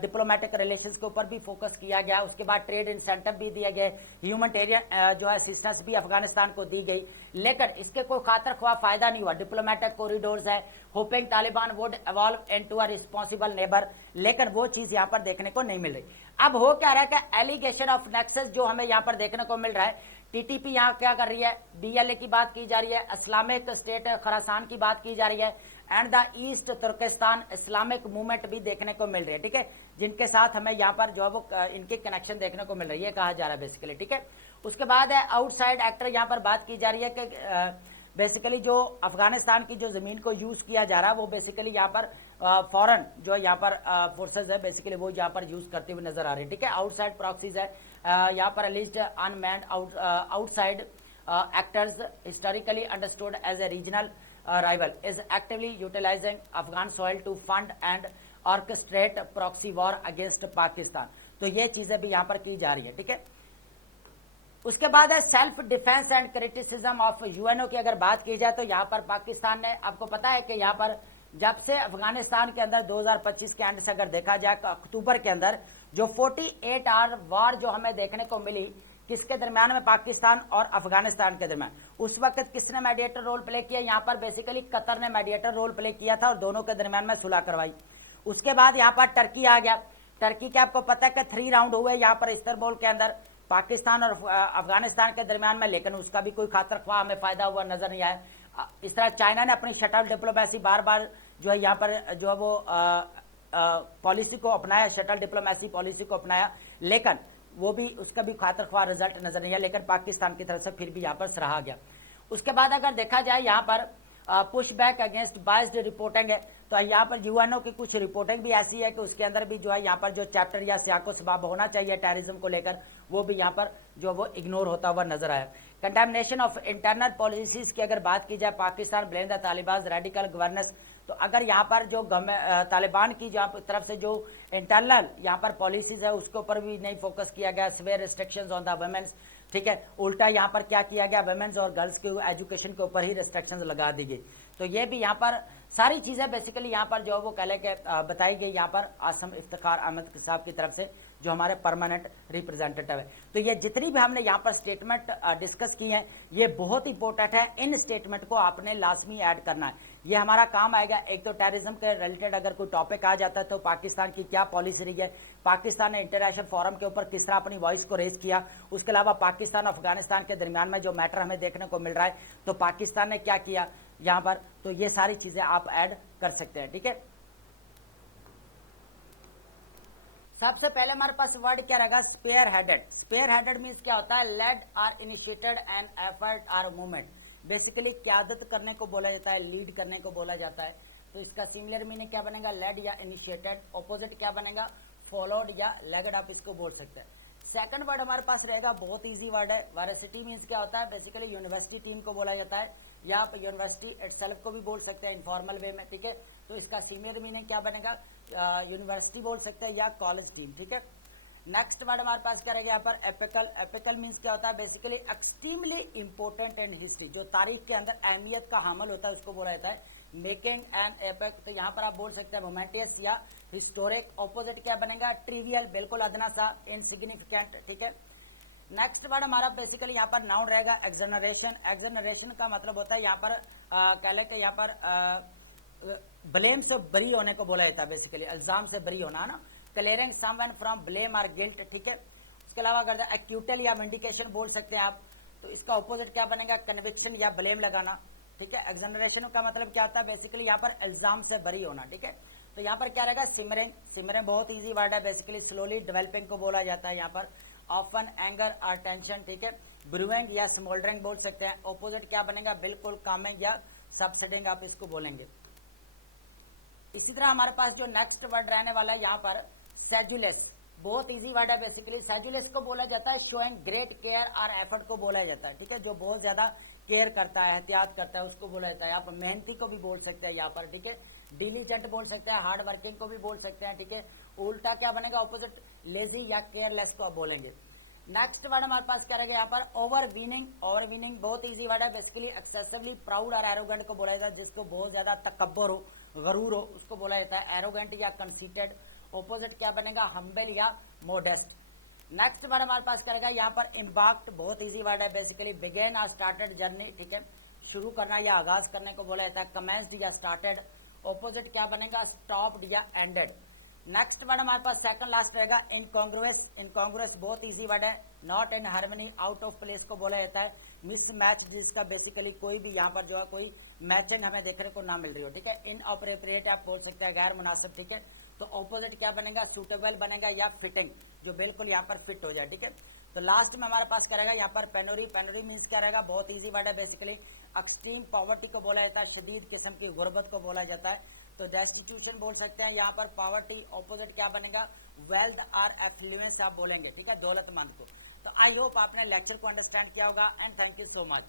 डिप्लोमेटिक रिलेशंस के ऊपर भी फोकस किया गया। उसके बाद ट्रेड इंसेंटिव भी दिए गए, ह्यूमैनिटेरियन जो है असिस्टेंस भी अफगानिस्तान को दी गई, लेकिन इसके कोई खातर ख्वाह फायदा नहीं हुआ। डिप्लोमेटिक कॉरिडोर्स है, hopping Taliban would evolve into a responsible neighbour, लेकिन वो चीज यहाँ पर देखने को नहीं मिल रही। अब हो क्या रहा है कि एलिगेशन ऑफ नेक्सस जो हमें यहाँ पर देखने को मिल रहा है, टीटीपी यहाँ क्या कर रही है? बीएलए की बात की जा रही है, इस्लामिक स्टेट खरासान की बात की जा रही है, and the East Turkistan Islamic movement भी देखने को मिल रही है, ठीक है, जिनके साथ हमें यहाँ पर जो है वो इनके कनेक्शन देखने को मिल रही है, कहा जा रहा है बेसिकली, ठीक है। उसके बाद है आउटसाइड एक्टर, यहाँ पर बात की जा रही है कि बेसिकली जो अफगानिस्तान की जो जमीन को यूज किया जा रहा है वो बेसिकली यहाँ पर फॉरेन जो यहाँ पर फोर्सेज है बेसिकली वो यहाँ पर यूज करते हुए नजर आ रहे हैं, ठीक है। आउटसाइड प्रॉक्सीज है, यहाँ पर list unmanned outside actors historically understood as a regional rival is actively utilizing Afghan soil to fund and orchestrate proxy war against Pakistan। तो ये चीजें भी यहाँ पर की जा रही है, ठीक है। उसके बाद है self defence and criticism of UNO की अगर बात की जाए तो यहाँ पर पाकिस्तान ने, आपको पता है कि यहाँ पर जब से अफगानिस्तान के अंदर 2025 के एंड से अगर देखा जाए अक्टूबर के अंदर जो 48 आवर वार जो हमें देखने को मिली किसके दरमियान में? पाकिस्तान और अफगानिस्तान के दरमियान। उस वक्त किसने मेडिएटर रोल प्ले किया? यहाँ पर बेसिकली कतर ने मेडिएटर रोल प्ले किया था और दोनों के दरमियान में सुलह करवाई। उसके बाद यहाँ पर टर्की आ गया। टर्की के आपको पता है कि 3 राउंड हुए यहाँ पर इस्तांबुल के अंदर पाकिस्तान और अफगानिस्तान के दरमियान में, लेकिन उसका भी कोई खातर ख्वाह हमें फायदा हुआ नजर नहीं आया। इस तरह चाइना ने अपनी शटल डिप्लोमेसी बार बार जो है यहाँ पर जो है वो पॉलिसी को अपनाया, शटल डिप्लोमेसी पॉलिसी को अपनाया, लेकिन वो भी उसका भी खातर ख्वाह रिजल्ट नजर नहीं आया, लेकिन पाकिस्तान की तरफ से फिर भी यहाँ पर सराहा गया। उसके बाद अगर देखा जाए यहाँ पर push back against biased reporting है, तो यहाँ पर यूएनओ की कुछ रिपोर्टिंग भी ऐसी है कि उसके अंदर भी जो है यहाँ पर जो चैप्टर या सियाको सबाब होना चाहिए टेररिज्म को लेकर वो भी यहाँ पर जो वो इग्नोर होता हुआ नजर आया। कंडेमनेशन ऑफ इंटरनल पॉलिसीज की अगर बात की जाए, Pakistan blame the Taliban radical governance, तो अगर यहाँ पर जो तालिबान की तरफ से जो इंटरनल यहाँ पर पॉलिसीज है उसके ऊपर भी नहीं फोकस किया गया। Severe restrictions on the women's, ठीक है, उल्टा यहाँ पर क्या किया गया? वुमेन्स और गर्ल्स के एजुकेशन के ऊपर ही रिस्ट्रिक्शंस लगा दी गई। तो ये भी यहाँ पर सारी चीजें बेसिकली यहाँ पर जो वो कह लें बताई गई यहाँ पर आसम इफ्तिखार अहमद साहब की तरफ से जो हमारे परमानेंट रिप्रेजेंटेटिव है। तो ये जितनी भी हमने यहाँ पर स्टेटमेंट डिस्कस की है ये बहुत इंपॉर्टेंट है, इन स्टेटमेंट को आपने लाजमी ऐड करना है, ये हमारा काम आएगा। एक तो टेररिज्म के रिलेटेड अगर कोई टॉपिक आ जाता है तो पाकिस्तान की क्या पॉलिसी रही है, पाकिस्तान ने इंटरनेशनल फोरम के ऊपर किस तरह अपनी वॉइस को रेज किया, उसके अलावा पाकिस्तान अफगानिस्तान के दरमियान में जो मैटर हमें देखने को मिल रहा है तो पाकिस्तान ने क्या किया यहाँ पर, तो ये सारी चीजें आप ऐड कर सकते हैं, ठीक है। सबसे पहले हमारे पास वर्ड क्या रहेगा? Spearheaded. Spearheaded means क्या होता है? Led or initiated and effort or movement, basically क्यादत करने को बोला जाता है, लीड करने को बोला जाता है। तो इसका सिमिलर मीनिंग क्या बनेगा? लेड या इनिशिएटेड। ऑपोजिट क्या बनेगा? फॉलोड या लेगड, आप इसको बोल सकते हैं। सेकंड वर्ड हमारे पास रहेगा, बहुत इजी वर्ड है, वायरसिटी मीन्स क्या होता है? बेसिकली यूनिवर्सिटी टीम को बोला जाता है, या आप यूनिवर्सिटी इटसेल्फ को भी बोल सकते हैं इनफॉर्मल वे में, ठीक है। तो इसका सीमियर मीनिंग क्या बनेगा, यूनिवर्सिटी बोल सकते हैं या कॉलेज टीम, ठीक है। नेक्स्ट वर्ड हमारे पास क्या रहेगा यहाँ पर, एपिकल। एपिकल मीन्स क्या होता है, basically extremely important in history, जो तारीख के अंदर अहमियत का हामिल होता है उसको बोला जाता है मेकिंग एन एपिक। तो यहाँ पर आप बोल सकते हैं मोमेंटियस या हिस्टोरिक। ऑपोजिट क्या बनेगा, ट्रिवियल, बिल्कुल अदना सा, इनसिग्निफिकेंट, ठीक है। नेक्स्ट वर्ड हमारा बेसिकली यहाँ पर नाउन रहेगा एक्सनरेशन। एक्सनरेशन का मतलब होता है यहाँ पर कह लेते हैं यहाँ पर ब्लेम से बरी होने को बोला जाता है, बेसिकली इल्जाम से बरी होना है ना, क्लियरिंग समवन फ्रॉम ब्लेम और गिल्ट, ठीक है। उसके अलावा अगर एक्यूटल या विंडिकेशन बोल सकते हैं आप, तो इसका ऑपोजिट क्या बनेगा, कन्विक्शन या ब्लेम लगाना, ठीक है। एक्सनरेशन का मतलब क्या होता है, बेसिकली यहाँ पर इल्जाम से बरी होना, ठीक है। तो यहाँ पर क्या रहेगा, सिमरिंग। सिमरिंग बहुत इजी वर्ड है, बेसिकली स्लोली डेवलपिंग को बोला जाता है यहाँ पर। ऑफन, एंगर और टेंशन, ठीक है। ब्रूइंग या स्मोल्डरिंग बोल सकते हैं। ऑपोजिट क्या बनेगा, बिल्कुल कामिंग या सबसिडिंग आप इसको बोलेंगे। इसी तरह हमारे पास जो नेक्स्ट वर्ड रहने वाला है यहाँ पर सेजुलेस, बहुत इजी वर्ड है बेसिकली। सेजुलेस को बोला जाता है शोइंग ग्रेट केयर और एफर्ट को बोला जाता है, ठीक है। जो बहुत ज्यादा केयर करता है, एहतियात करता है, उसको बोला जाता है। आप मेहनती को भी बोल सकते हैं यहाँ पर, ठीक है। डिलीजेंट बोल सकते हैं, हार्ड वर्किंग को भी बोल सकते हैं, ठीक है। उल्टा क्या बनेगा, ऑपोजिट लेजी या केयरलेस को आप बोलेंगे। नेक्स्ट वर्ड हमारे पास क्या रहेगा यहाँ पर, ओवरवीनिंग। ओवरवीनिंग बहुत इजी वर्ड है, बेसिकली एक्सेसिवली प्राउड और एरोगेंट को बोला जाता है, जिसको बहुत ज्यादा तकब्बर हो, गरूर हो, उसको बोला जाता है एरोगेंट या कंसीटेड। ऑपोजिट क्या बनेगा, हम्बल या मोडेस्ट। नेक्स्ट वर्ड हमारे पास क्या रहेगा यहाँ पर, इम्बाक्ट। बहुत इजी वर्ड है, बेसिकली बिगेन और स्टार्टेड जर्नी, ठीक है। शुरू करना या आगाज करने को बोला जाता है कमेंस्ड या स्टार्टेड। ऑपोजिट क्या बनेगा, स्टॉप्ड या एंडेड। नेक्स्ट वर्ड हमारे पास सेकंड लास्ट रहेगा इनकॉन्ग्रुअस। इनकॉन्ग्रुअस बहुत इजी वर्ड है, not in harmony, out of place को बोला जाता है मिस मैच, जिसका बेसिकली कोई भी यहाँ पर जो है कोई मैचिंग हमें देखने को ना मिल रही हो, ठीक है। इनअप्रोप्रिएट आप बोल सकते हैं, गैर मुनासिब, ठीक है। तो ऑपोजिट क्या बनेगा, सूटेबल बनेगा या फिटिंग, जो बिल्कुल यहाँ पर फिट हो जाए, ठीक है। तो लास्ट में हमारे पास क्या रहेगा यहाँ पर, पेनोरी। पेनोरी मीन्स क्या रहेगा, बहुत इजी वर्ड है, बेसिकली एक्सट्रीम पॉवर्टी को बोला जाता है, शदीद किस्म की गुर्बत को बोला जाता है। तो डेस्टिट्यूशन बोल सकते हैं यहाँ पर, पॉवर्टी। ऑपोजिट क्या बनेगा, वेल्थ और एफ्लुएंस आप बोलेंगे, ठीक है, दौलतमंद को। तो आई होप आपने लेक्चर को अंडरस्टैंड किया होगा and thank you so much.